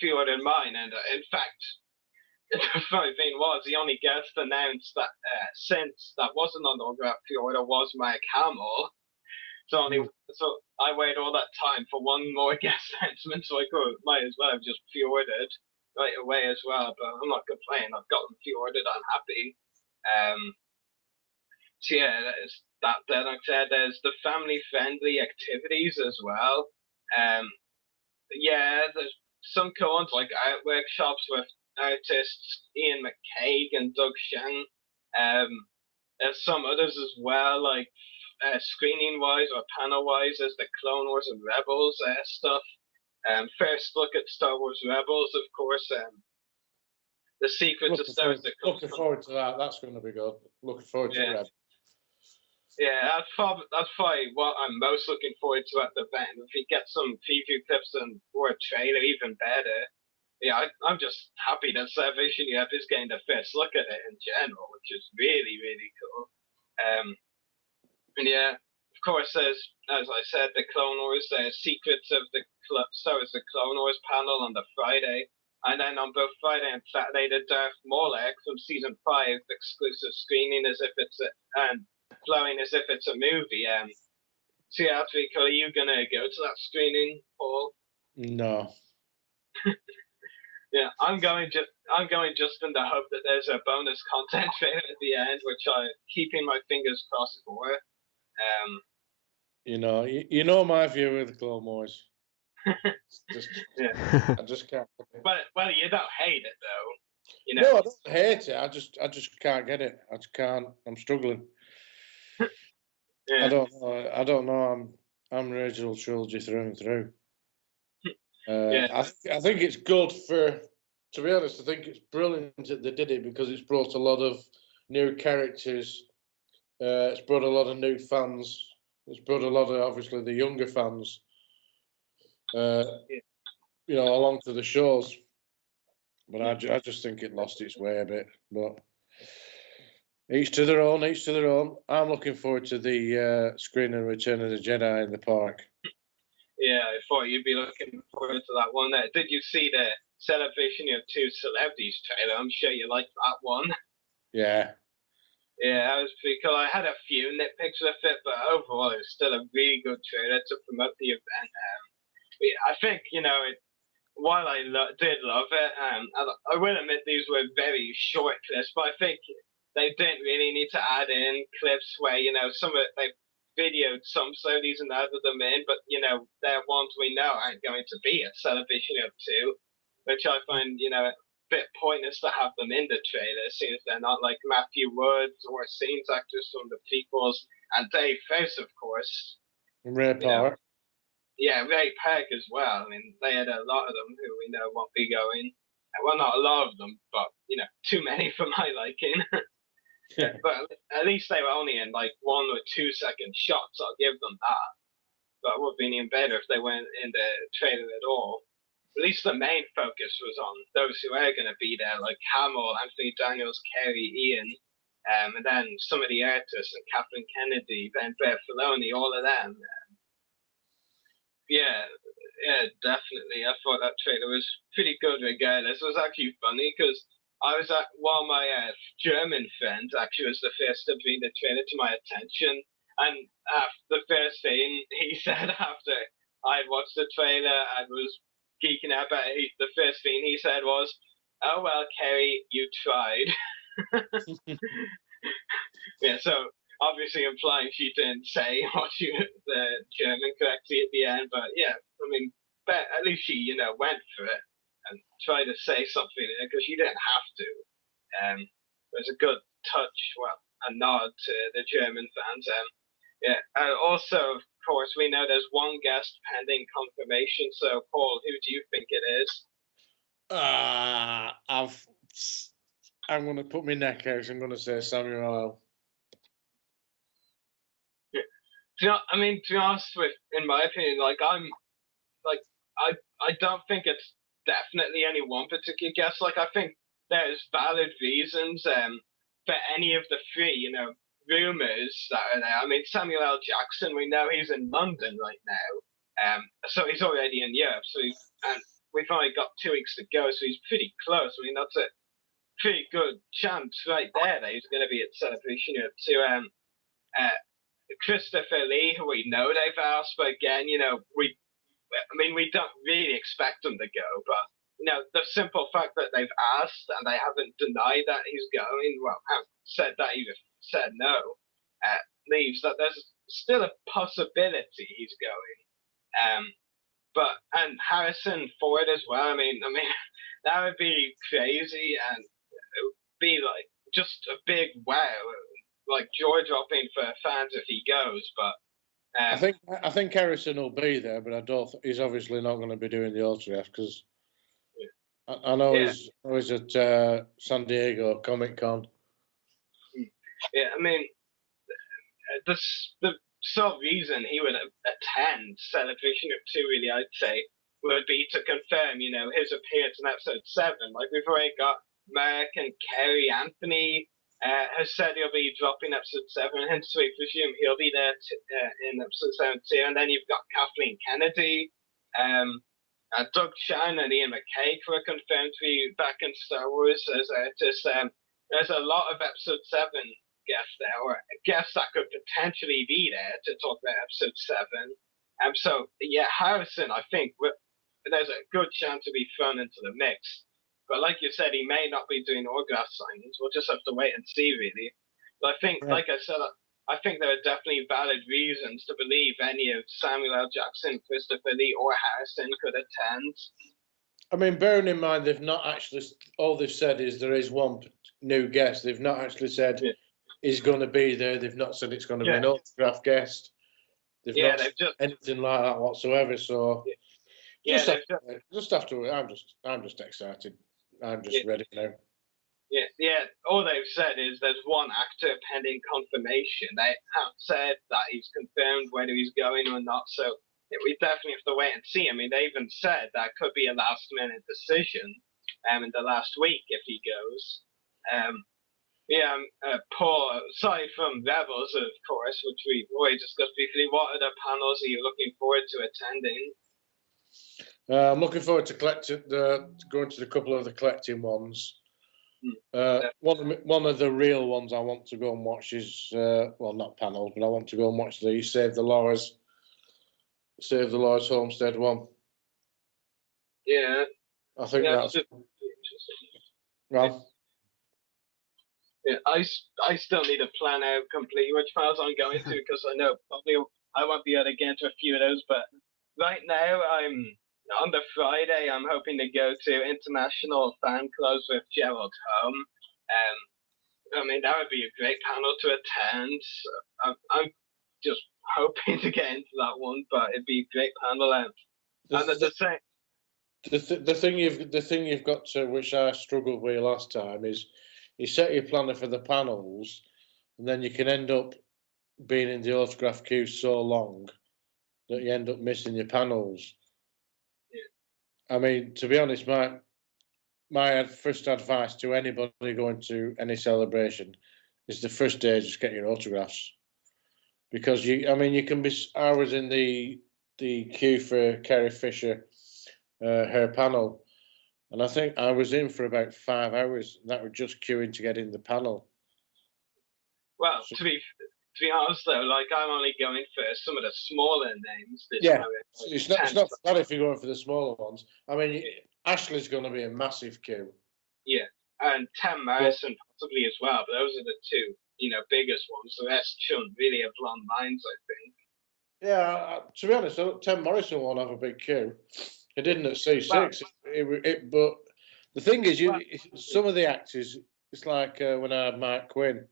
pre-ordered mine, and in fact, the funny thing was the only guest announced that since that wasn't on the pre-order was Mike Hamill. So I waited all that time for one more guest announcement, so I might as well have just pre-ordered right away as well. But I'm not complaining. I've got them pre-ordered. I'm happy. So yeah, that. Then like I said, there's the family-friendly activities as well. There's some cool ones like art workshops with artists Ian McCaig and Doug Shen. There's some others as well, like screening wise or panel wise, there's the Clone Wars and Rebels stuff. First look at Star Wars Rebels, of course. The secrets of Star Wars. Looking forward to that. That's going to be good. Looking forward to Rebels. Yeah, that's probably what I'm most looking forward to at the event. If we get some preview clips or a trailer, even better. Yeah, I'm just happy that Celebration Europe is getting the first look at it in general, which is really, really cool. And yeah, of course, there's, as I said, the Clone Wars, there's Secrets of the Clone Wars panel on the Friday. And then on both Friday and Saturday, the Darth Maul from Season 5 exclusive screening and flowing as if it's a movie. So yeah, that's really cool. Are you going to go to that screening, Paul? No. Yeah, I'm going just in the hope that there's a bonus content trailer at the end, which I'm keeping my fingers crossed for. You know my view of the Clone Wars. I just can't. Well, you don't hate it though. No, I don't hate it. I just can't get it. I just can't. I'm struggling. I don't know. I'm original trilogy through and through. I think it's good to be honest, I think it's brilliant that they did it because it's brought a lot of new characters. It's brought a lot of new fans. It's brought a lot of, obviously, the younger fans, along to the shows. But I just think it lost its way a bit. But Each to their own, each to their own. I'm looking forward to the screening of Return of the Jedi in the park. Yeah, I thought you'd be looking forward to that one. Did you see the Celebration of Two Celebrities trailer? I'm sure you liked that one. Yeah. Yeah, that was pretty cool. I had a few nitpicks with it, but overall it was still a really good trailer to promote the event. I think, while I did love it, I will admit these were very short clips, but I think they didn't really need to add in clips where, some of it, they videoed some studies and added them in, but, they're ones we know aren't going to be a Celebration of Two, which I find, a bit pointless to have them in the trailer, since they're not like Matthew Woods or scenes actors from the prequels, and Dave Faust, of course. Ray Park. Yeah, Ray Park as well. I mean, they had a lot of them who we know won't be going. Well, not a lot of them, but, too many for my liking. But at least they were only in like 1 or 2 second shots. I'll give them that. But it would have been even better if they weren't in the trailer at all. At least the main focus was on those who are going to be there, like Hamill, Anthony Daniels, Kerry, Ian, and then some of the artists, and Kathleen Kennedy, Ben Filoni, all of them. Yeah, definitely. I thought that trailer was pretty good regardless. It was actually funny because I was at one of my German friends actually was the first to bring the trailer to my attention, and the first thing he said after I watched the trailer and was geeking out about it, the first thing he said was, "Oh well, Kerry, you tried." Yeah, so obviously implying she didn't say what the German correctly at the end, but yeah, I mean, but at least she, went for it and tried to say something because she didn't have to. It was a good touch, well, a nod to the German fans. Yeah, and also, of course, we know there's one guest pending confirmation. So, Paul, who do you think it is? I'm going to put my neck out. I'm going to say Samuel L. I mean, to be honest with, in my opinion, I don't think it's definitely any one particular guest. Like, I think there's valid reasons for any of the three, rumors that are there. I mean, Samuel L. Jackson, we know he's in London right now, so he's already in Europe. And we've only got 2 weeks to go, so he's pretty close. I mean, that's a pretty good chance right there that he's going to be at Celebration Europe too. Christopher Lee, who we know they've asked, but again, we don't really expect him to go, but the simple fact that they've asked and they haven't denied that he's going, well, haven't said that he said no, leaves that there's still a possibility he's going. And Harrison Ford as well. I mean, that would be crazy, and it would be like just a big wow, like jaw dropping for fans if he goes. But I think Harrison will be there, but I don't. He's obviously not going to be doing the autograph because I know he's at San Diego Comic Con. Yeah, I mean, the sole reason he would attend Celebration of Two, really, I'd say, would be to confirm, his appearance in episode 7. Like, we've already got Mark and Kerry. Anthony has said he'll be dropping episode 7, hence we presume he'll be there in episode 7 too. And then you've got Kathleen Kennedy, Doug Chan and Ian McKay were confirmed to be back in Star Wars as artists. There's a lot of episode 7 guests there, or guests that could potentially be there to talk about episode 7. So yeah, Harrison, I think there's a good chance to be thrown into the mix. But like you said, he may not be doing autograph signings. We'll just have to wait and see, really. But I think, like I said, I think there are definitely valid reasons to believe any of Samuel L. Jackson, Christopher Lee, or Harrison could attend. I mean, bearing in mind they've not actually. All they've said is there is one new guest. They've not actually said he's going to be there. They've not said it's going to be an autograph guest. They've not said anything like that whatsoever. So just have to. I'm just excited. I'm just ready now. Yeah. All they've said is there's one actor pending confirmation. They haven't said that he's confirmed whether he's going or not. So we definitely have to wait and see. I mean, they even said that could be a last-minute decision in the last week if he goes. Yeah, Paul, aside from Rebels, of course, which we've already discussed briefly, what other panels are you looking forward to attending? I'm looking forward to going to a couple of the collecting ones. One of the real ones I want to go and watch is well, not panels, but I want to go and watch the Save the Lords Homestead one. Yeah, I think that's interesting. well. Yeah, I still need to plan out completely which panels I'm going to because I know probably I won't be able to get into a few of those. But right now, I'm on the Friday. I'm hoping to go to international fan clubs with Gerald Home. I mean, that would be a great panel to attend. I'm just hoping to get into that one, but it'd be a great panel. And the thing you've got to, which I struggled with last time, is you set your planner for the panels, and then you can end up being in the autograph queue so long that you end up missing your panels. I mean, to be honest, my first advice to anybody going to any celebration is the first day just get your autographs, because you can be hours in the queue for Carrie Fisher, her panel, and I think I was in for about 5 hours. That was just queuing to get in the panel. Well, to be honest though, like I'm only going for some of the smaller names. It's not bad if you're going for the smaller ones. I mean, Ashley's going to be a massive queue. Yeah, and Tim Morrison possibly as well. But those are the two, biggest ones. The rest shouldn't really have long lines, I think. Yeah, to be honest, Tim Morrison won't have a big queue. He didn't at C6. But the thing is, some of the actors, it's like when I had Mike Quinn.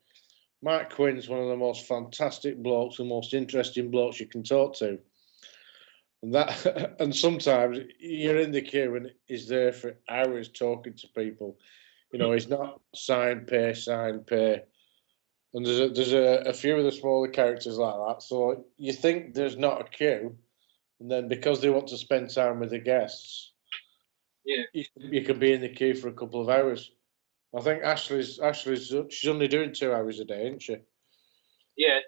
Mike Quinn's one of the most fantastic blokes and most interesting blokes you can talk to. And sometimes you're in the queue and he's there for hours talking to people. He's not sign, pay. And there's a few of the smaller characters like that. So you think there's not a queue, and then because they want to spend time with the guests, you can be in the queue for a couple of hours. I think Ashley's she's only doing 2 hours a day, isn't she? Yeah,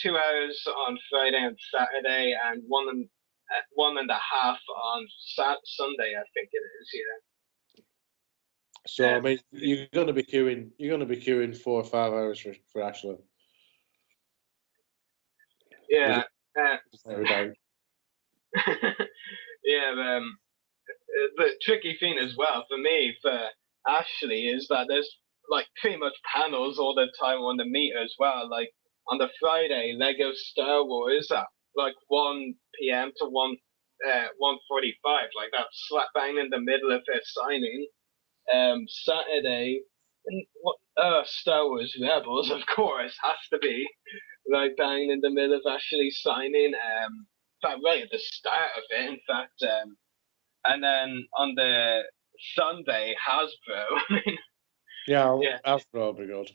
2 hours on Friday and Saturday, and one and a half on Sunday, I think it is. Yeah. So I mean, you're going to be queuing 4 or 5 hours for Ashley. Yeah. Yeah. The tricky thing as well for me for Ashley is that there's like pretty much panels all the time on the meter as well. Like on the Friday, Lego Star Wars at like 1 p.m. to 1:45, like that slap bang in the middle of her signing. Saturday, Star Wars Rebels, of course, has to be right bang in the middle of Ashley signing. In fact, right at the start of it, in fact. And then on the Sunday, Hasbro. Hasbro will be good.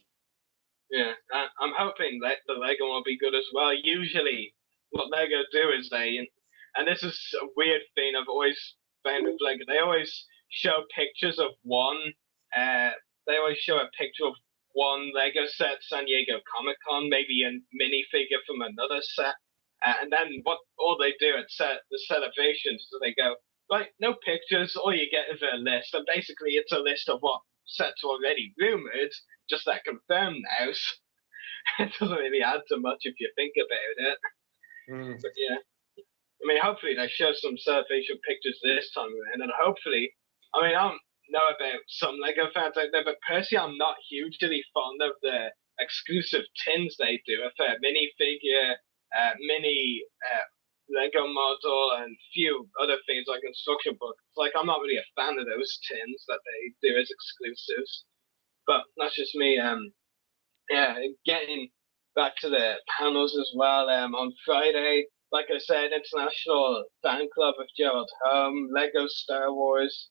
Yeah, I'm hoping that the Lego will be good as well. Usually, what Lego do is and this is a weird thing I've always found with Lego, they always show pictures of they always show a picture of one Lego set, San Diego Comic-Con, maybe a minifigure from another set. And then all they do at the celebrations, so they go, right, no pictures, all you get is a list. And basically it's a list of what sets are already rumored, just that confirmed now. It doesn't really add to much if you think about it. But yeah. I mean, hopefully they show some celebration pictures this time around, and hopefully, I mean, I don't know about some Lego fans out there, but personally, I'm not hugely fond of the exclusive tins they do for minifigure, mini Lego model, and few other things like instruction books. Like, I'm not really a fan of those tins that they do as exclusives. But that's just me. Getting back to the panels as well. On Friday, like I said, International Fan Club of Gerald Home, Lego Star Wars,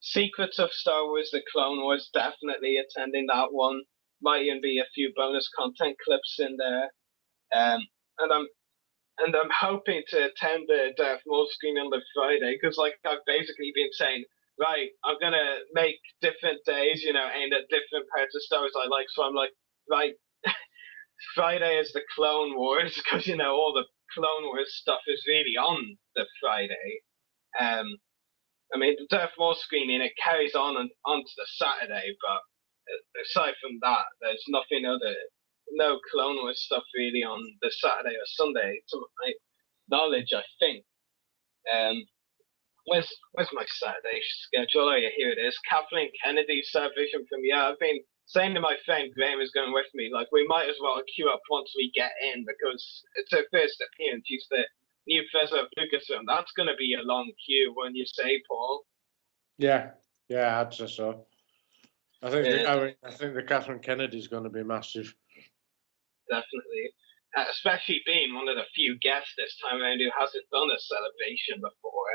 Secrets of Star Wars, The Clone Wars, definitely attending that one. Might even be a few bonus content clips in there. And I'm hoping to attend the Darth Maul screening on the Friday, because like I've basically been saying, right, I'm gonna make different days, aimed at different parts of stories I like. So I'm like, right, Friday is the Clone Wars because all the Clone Wars stuff is really on the Friday. I mean, the Darth Maul screening it carries on onto the Saturday, but aside from that, there's no Clone Wars stuff really on the Saturday or Sunday, to my knowledge, I think. Where's my Saturday schedule? Oh yeah, here it is. Kathleen Kennedy's celebration premiere. I've been saying to my friend Graham is going with me, like we might as well queue up once we get in because it's her first appearance. She's the new professor of Lucasfilm. That's going to be a long queue, when you say, Paul. Yeah, I'd say so. I think Yeah. I think the Catherine Kennedy is going to be massive. Definitely. Especially being one of the few guests this time around who hasn't done a celebration before.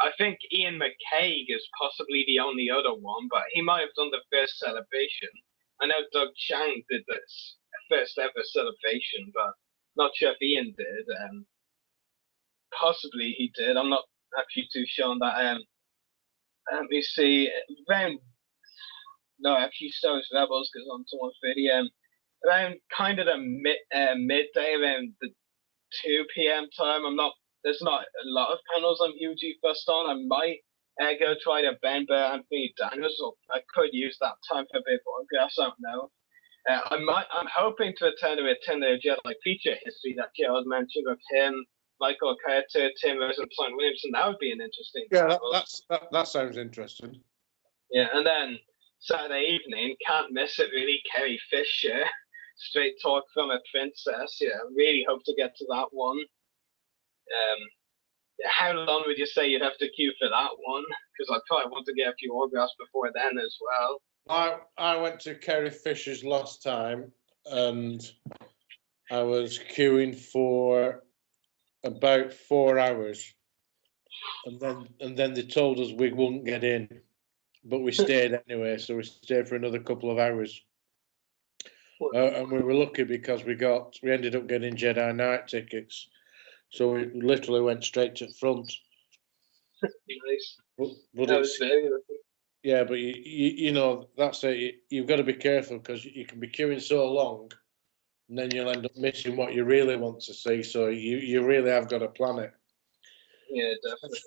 I think Ian McCaig is possibly the only other one, but he might have done the first celebration. I know Doug Chang did this first ever celebration, but not sure if Ian did. Possibly he did. I'm not actually too sure on that. Let me see. Actually, so is Rebels because on to 1:30. Around kind of the midday, around the 2 p.m. time. There's not a lot of panels I'm hugely fussed on. I might go try to Ben Bear Anthony Daniels, or I could use that time for a bit of autographs. I don't know. I'm hoping to attend a Return of the Jedi feature history that Gerald mentioned with him, Michael Carter, Tim Rose, and Plum Williamson. That would be an interesting. Yeah, that sounds interesting. Yeah, and then Saturday evening, can't miss it really. Carrie Fisher, Straight Talk from a Princess. Yeah, really hope to get to that one. How long would you say you'd have to queue for that one? Because I probably want to get a few autographs before then as well. I went to Carrie Fisher's last time, and I was queuing for about 4 hours, and then they told us we wouldn't get in, but we stayed anyway. So we stayed for another couple of hours, and we were lucky because we ended up getting Jedi Knight tickets. So we literally went straight to the front. Nice. But it's, yeah, but you know, that's it. You've got to be careful because you can be queuing so long, and then you'll end up missing what you really want to see. So you really have got to plan it. Yeah, definitely.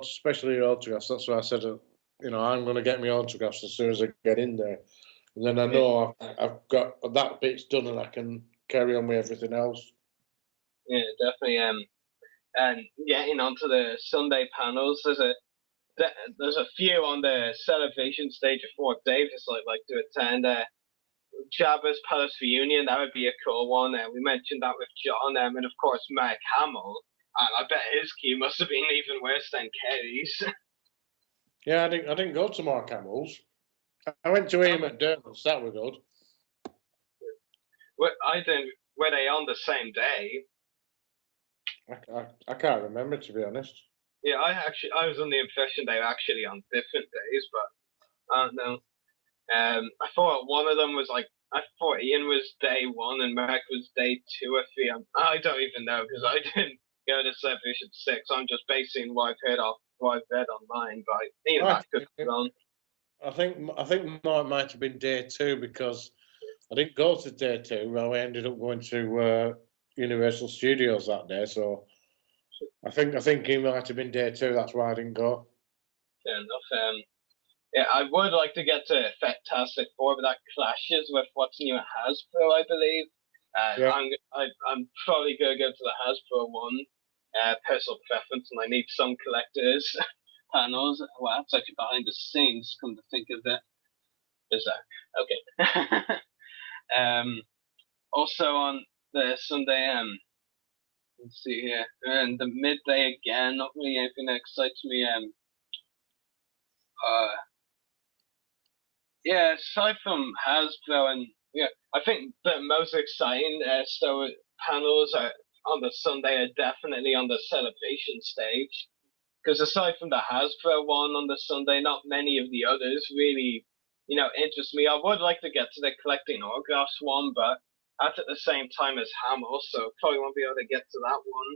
Especially your autographs. That's why I said, I'm going to get my autographs as soon as I get in there, and then I know I've got that bit's done, and I can carry on with everything else. Yeah, definitely. And getting onto the Sunday panels, there's a few on the celebration stage of Fort Davis I'd like to attend. Jabba's Palace Reunion, that would be a cool one. We mentioned that with John, and of course Mark Hamill. And I bet his queue must have been even worse than Kerry's. Yeah, I didn't go to Mark Hamill's. I went to Ian McDermott's. That was good. I didn't. Were they on the same day? I can't remember, to be honest. Yeah, I was on the impression they were actually on different days, but I don't know. I thought one of them was I thought Ian was day 1 and Mark was day 2 or 3. I don't even know because I didn't go to Celebration 6. I'm just basing what I've heard off what I've read online, but that could be wrong. I think Mark might have been day 2 because I didn't go to day 2. I ended up going to Universal Studios that day, so I think he might have been day 2. That's why I didn't go. Fair enough. Yeah, I would like to get to Fantastic Four, but that clashes with what's new at Hasbro, I believe. Yeah. I'm probably gonna go to the Hasbro one. Personal preference, and I need some collectors panels. Well, that's actually behind the scenes. Come to think of it, is that okay? Also on the Sunday, let's see here, and the midday again. Not really anything that excites me. Yeah, aside from Hasbro and I think the most exciting panels are on the Sunday are definitely on the celebration stage. Because aside from the Hasbro one on the Sunday, not many of the others really, interest me. I would like to get to the collecting autographs one, but that's at the same time as Hamill, so probably won't be able to get to that one.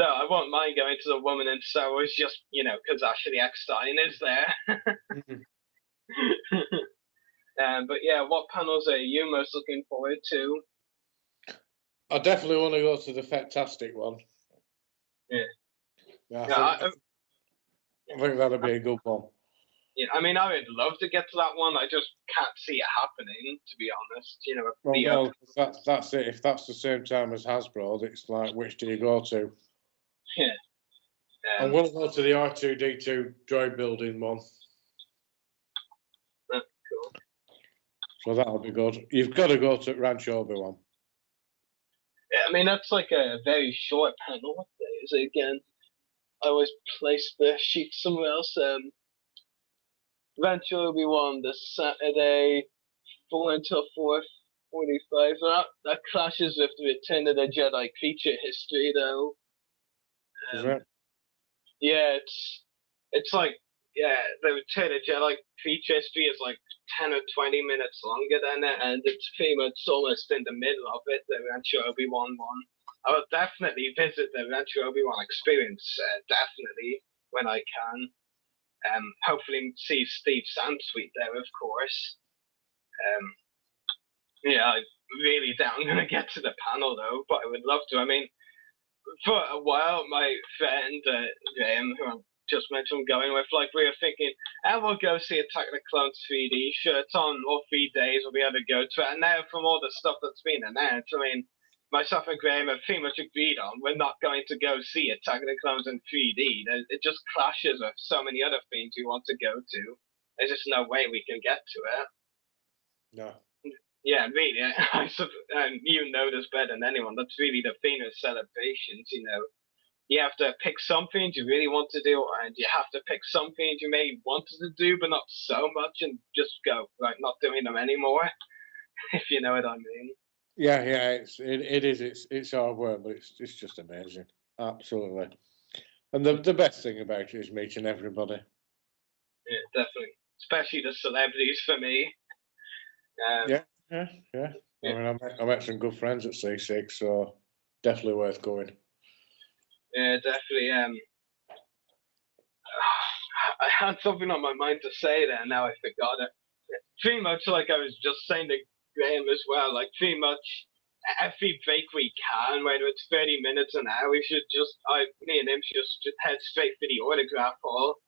So I won't mind going to the woman in Star Wars just, because Ashley Eckstein is there. But yeah, what panels are you most looking forward to? I definitely want to go to the Fantastic one. Yeah. I think that'll be a good one. Yeah, I mean, I would love to get to that one. I just can't see it happening, to be honest. That's it. If that's the same time as Hasbro, it's like, which do you go to? Yeah. I'm going to go to the R2D2 droid building one. Cool. So that'll be good. You've got to go to Rancho Obi-Wan. Yeah, I mean, that's like a very short panel. What day is it again? I always place the sheet somewhere else. Rancho Obi-Wan this Saturday, 4 until 4:45. That clashes with the Return of the Jedi creature history, though. Yeah, it's like, the Return of the Jedi creature history is like 10 or 20 minutes longer than it, and it's pretty much almost in the middle of it, the Rancho Obi-Wan one. I will definitely visit the Rancho Obi-Wan experience, definitely, when I can. Hopefully see Steve Sansweet there, of course. I really doubt I'm going to get to the panel, though, but I would love to. I mean, for a while, my friend, Graham, who I just mentioned going with, we were thinking, we'll go see Attack of the Clones 3D. Sure, it's on all 3 days, we'll be able to go to it. And now, from all the stuff that's been announced, I mean, myself and Graham have pretty much agreed on we're not going to go see Attack of the Clones in 3D. It just clashes with so many other things we want to go to. There's just no way we can get to it. No. Yeah, really. And you know this better than anyone. That's really the thing of celebrations, You have to pick some things you really want to do, and you have to pick some things you may wanted to do, but not so much, and just go, not doing them anymore, if you know what I mean. Yeah, it is. It's hard work, but it's just amazing. Absolutely. And the best thing about it is meeting everybody. Yeah, definitely. Especially the celebrities for me. Yeah. I mean, I met some good friends at C6, so definitely worth going. Yeah, definitely. I had something on my mind to say there, now I forgot it. Pretty much like I was just saying to Graham as well, pretty much every break we can, whether it's 30 minutes an hour, we should me and him should just head straight for the autograph hall.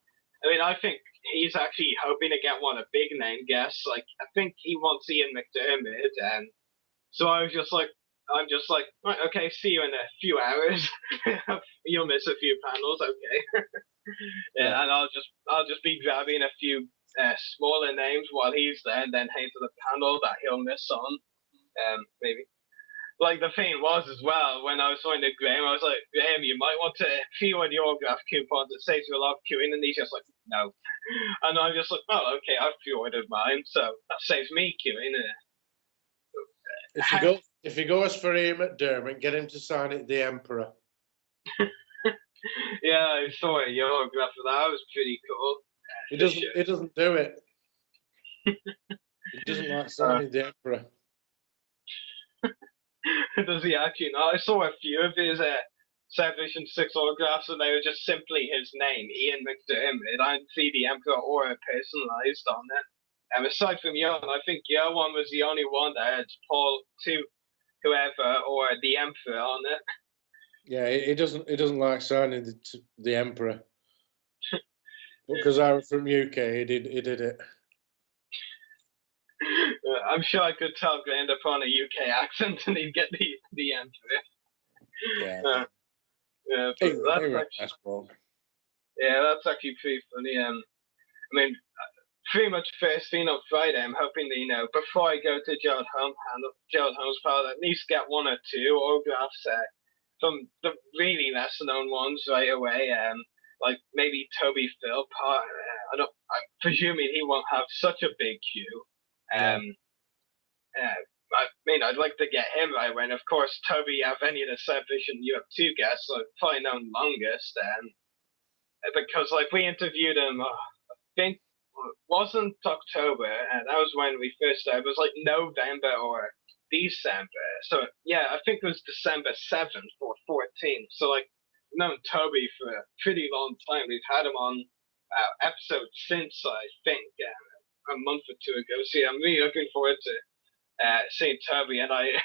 I mean, I think he's actually hoping to get one of big name guests. I think he wants Ian McDermott, and so I'm just like, right, okay, see you in a few hours. You'll miss a few panels, okay. Yeah, and I'll just be grabbing a few smaller names while he's there, and then head to the panel that he'll miss on. Maybe. The thing was as well, when I was talking to Graham, I was like, Graham, you might want to see one of the autograph coupons that saves you a lot of queuing, and he's just like, no. And I'm just like, oh, okay, I've pre-ordered mine, so that saves me queuing. If he goes for Ian McDermott, get him to sign it the Emperor. Yeah, I saw your autograph for that. That was pretty cool. He doesn't do it. He doesn't like signing the Emperor. Does he actually not? I saw a few of his Celebration 6 autographs, and they were just simply his name, Ian McDermott. I didn't see the Emperor or personalized on it. Aside from your one, I think your one was the only one that had Paul to whoever or the Emperor on it. Yeah, he doesn't like signing the Emperor. Because I was from UK, he did it. I'm sure I could tell Graham to put on a UK accent and he'd get the Emperor. Yeah. That's actually pretty funny. I mean, pretty much first thing on Friday, I'm hoping that, before I go to Gerald Holmes' panel, at least get one or two autographs from the really lesser known ones right away. Maybe Toby Philpott. I'm presuming he won't have such a big queue. I mean, I'd like to get him right away. And of course, Toby, of any of the Celebration you have two guests, so probably known longest. Because we interviewed him, I think it wasn't October, and that was when we first started. It was November or December. So yeah, I think it was December 7th or 14th. So known Toby for a pretty long time. We've had him on episodes since, I think, a month or two ago. So yeah, I'm really looking forward to seeing Toby, and I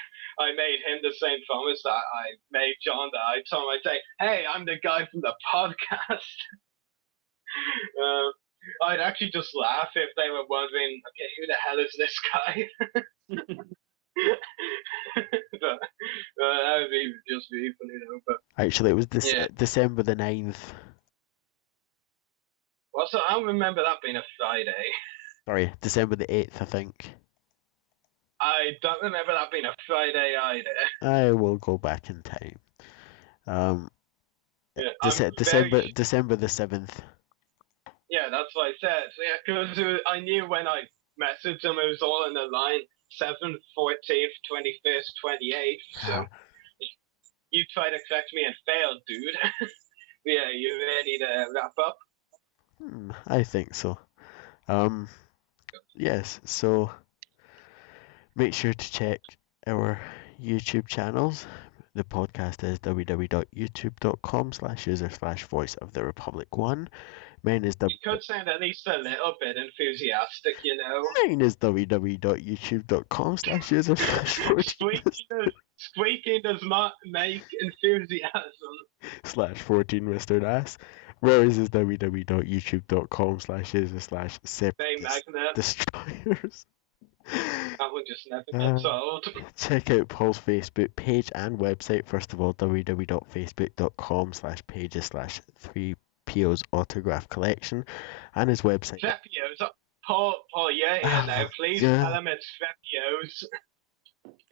made him the same promise that I made John, that I told him, I'd say, hey, I'm the guy from the podcast. I'd actually just laugh if they were wondering, okay, who the hell is this guy? But that would be just really funny though. But Actually, it was yeah. December the 9th. Well, so I don't remember that being a Friday. Sorry, December the 8th, I think. I don't remember that being a Friday either. I will go back in time. Yeah, December the 7th. Yeah, that's what I said. So yeah, because I knew when I messaged them, it was all in the line 7th, 14th, 21st, 28th. So you tried to correct me and failed, dude. Yeah, you ready to wrap up? I think so. Yes, so make sure to check our YouTube channels. The podcast is www.youtube.com/user/voice of the Republic 1. Mine is You could sound at least a little bit enthusiastic, you know. Mine is www.youtube.com/user/14 Squeaking does not make enthusiasm. /14 Mr. Ass. Rory's is www.youtube.com/separatist-destroyers. That one just never gets old. Check out Paul's Facebook page and website. First of all, www.facebook.com/pages/3PO's autograph collection, and his website. Fepio's. Paul, you're here now. Please tell him it's Fepio's.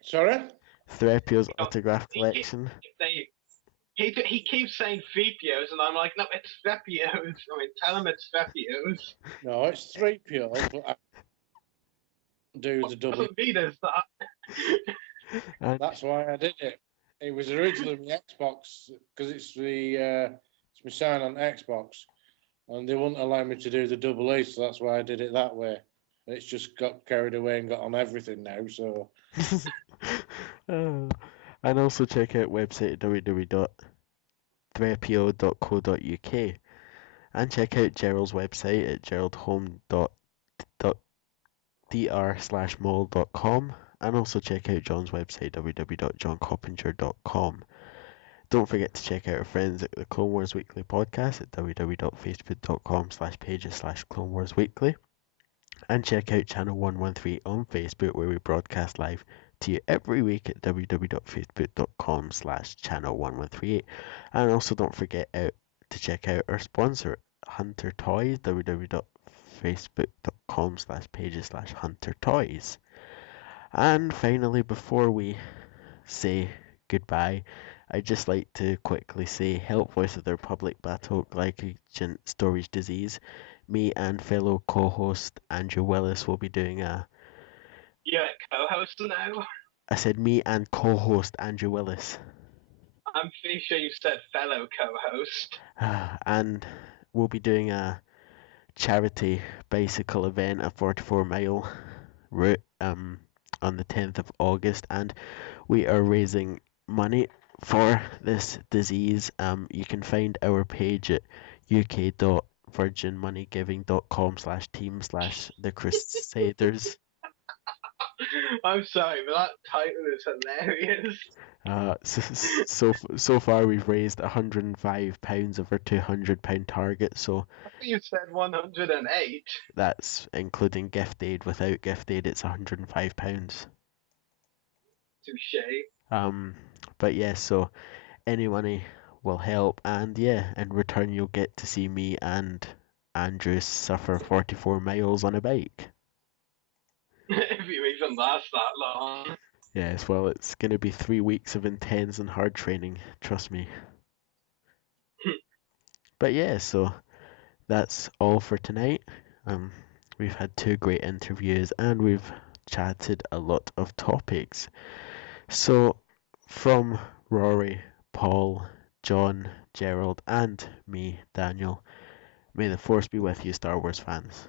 Sorry? Threpio's autograph collection. He keeps saying Fepio's, and I'm like, no, it's Fepio's. I mean, tell him it's Fepio's. No, it's 3PO, but I do the double. Doesn't mean it's that. That's why I did it. It was originally my Xbox, because it's my sign on Xbox, and they wouldn't allow me to do the double E, so that's why I did it that way. It's just got carried away and got on everything now, so. And also check out website www.3po.co.uk, and check out Gerald's website at geraldhome.dr/mall.com, and also check out John's website www.johncoppinger.com. Don't forget to check out our friends at the Clone Wars Weekly podcast at www.facebook.com/pages/Clone Wars Weekly, and check out Channel 113 on Facebook, where we broadcast live to you every week at www.facebook.com/channel1138. And also don't forget to check out our sponsor, Hunter Toys, www.facebook.com/pages/Hunter Toys. And finally, before we say goodbye, I'd just like to quickly say, help Voice of the Republic battle glycogen storage disease. Me and fellow co-host Andrew Willis will be doing You're a co-host now? I said me and co-host Andrew Willis. I'm pretty sure you said fellow co-host. And we'll be doing a charity bicycle event, a 44-mile route on the 10th of August, and we are raising money for this disease. You can find our page at uk.virginmoneygiving.com/team/the Crusaders. I'm sorry, but that title is hilarious. So far we've raised £105 of our £200 target, so You said 108. that's including gift aid. Without gift aid, it's £105. Touche. But yeah, so any money will help, and yeah, in return you'll get to see me and Andrew suffer 44 miles on a bike. If you even last that long. Yes, well, it's going to be 3 weeks of intense and hard training, trust me. But yeah, so that's all for tonight. We've had 2 great interviews, and we've chatted a lot of topics. So, from Rory, Paul, John, Gerald, and me, Daniel, may the Force be with you, Star Wars fans.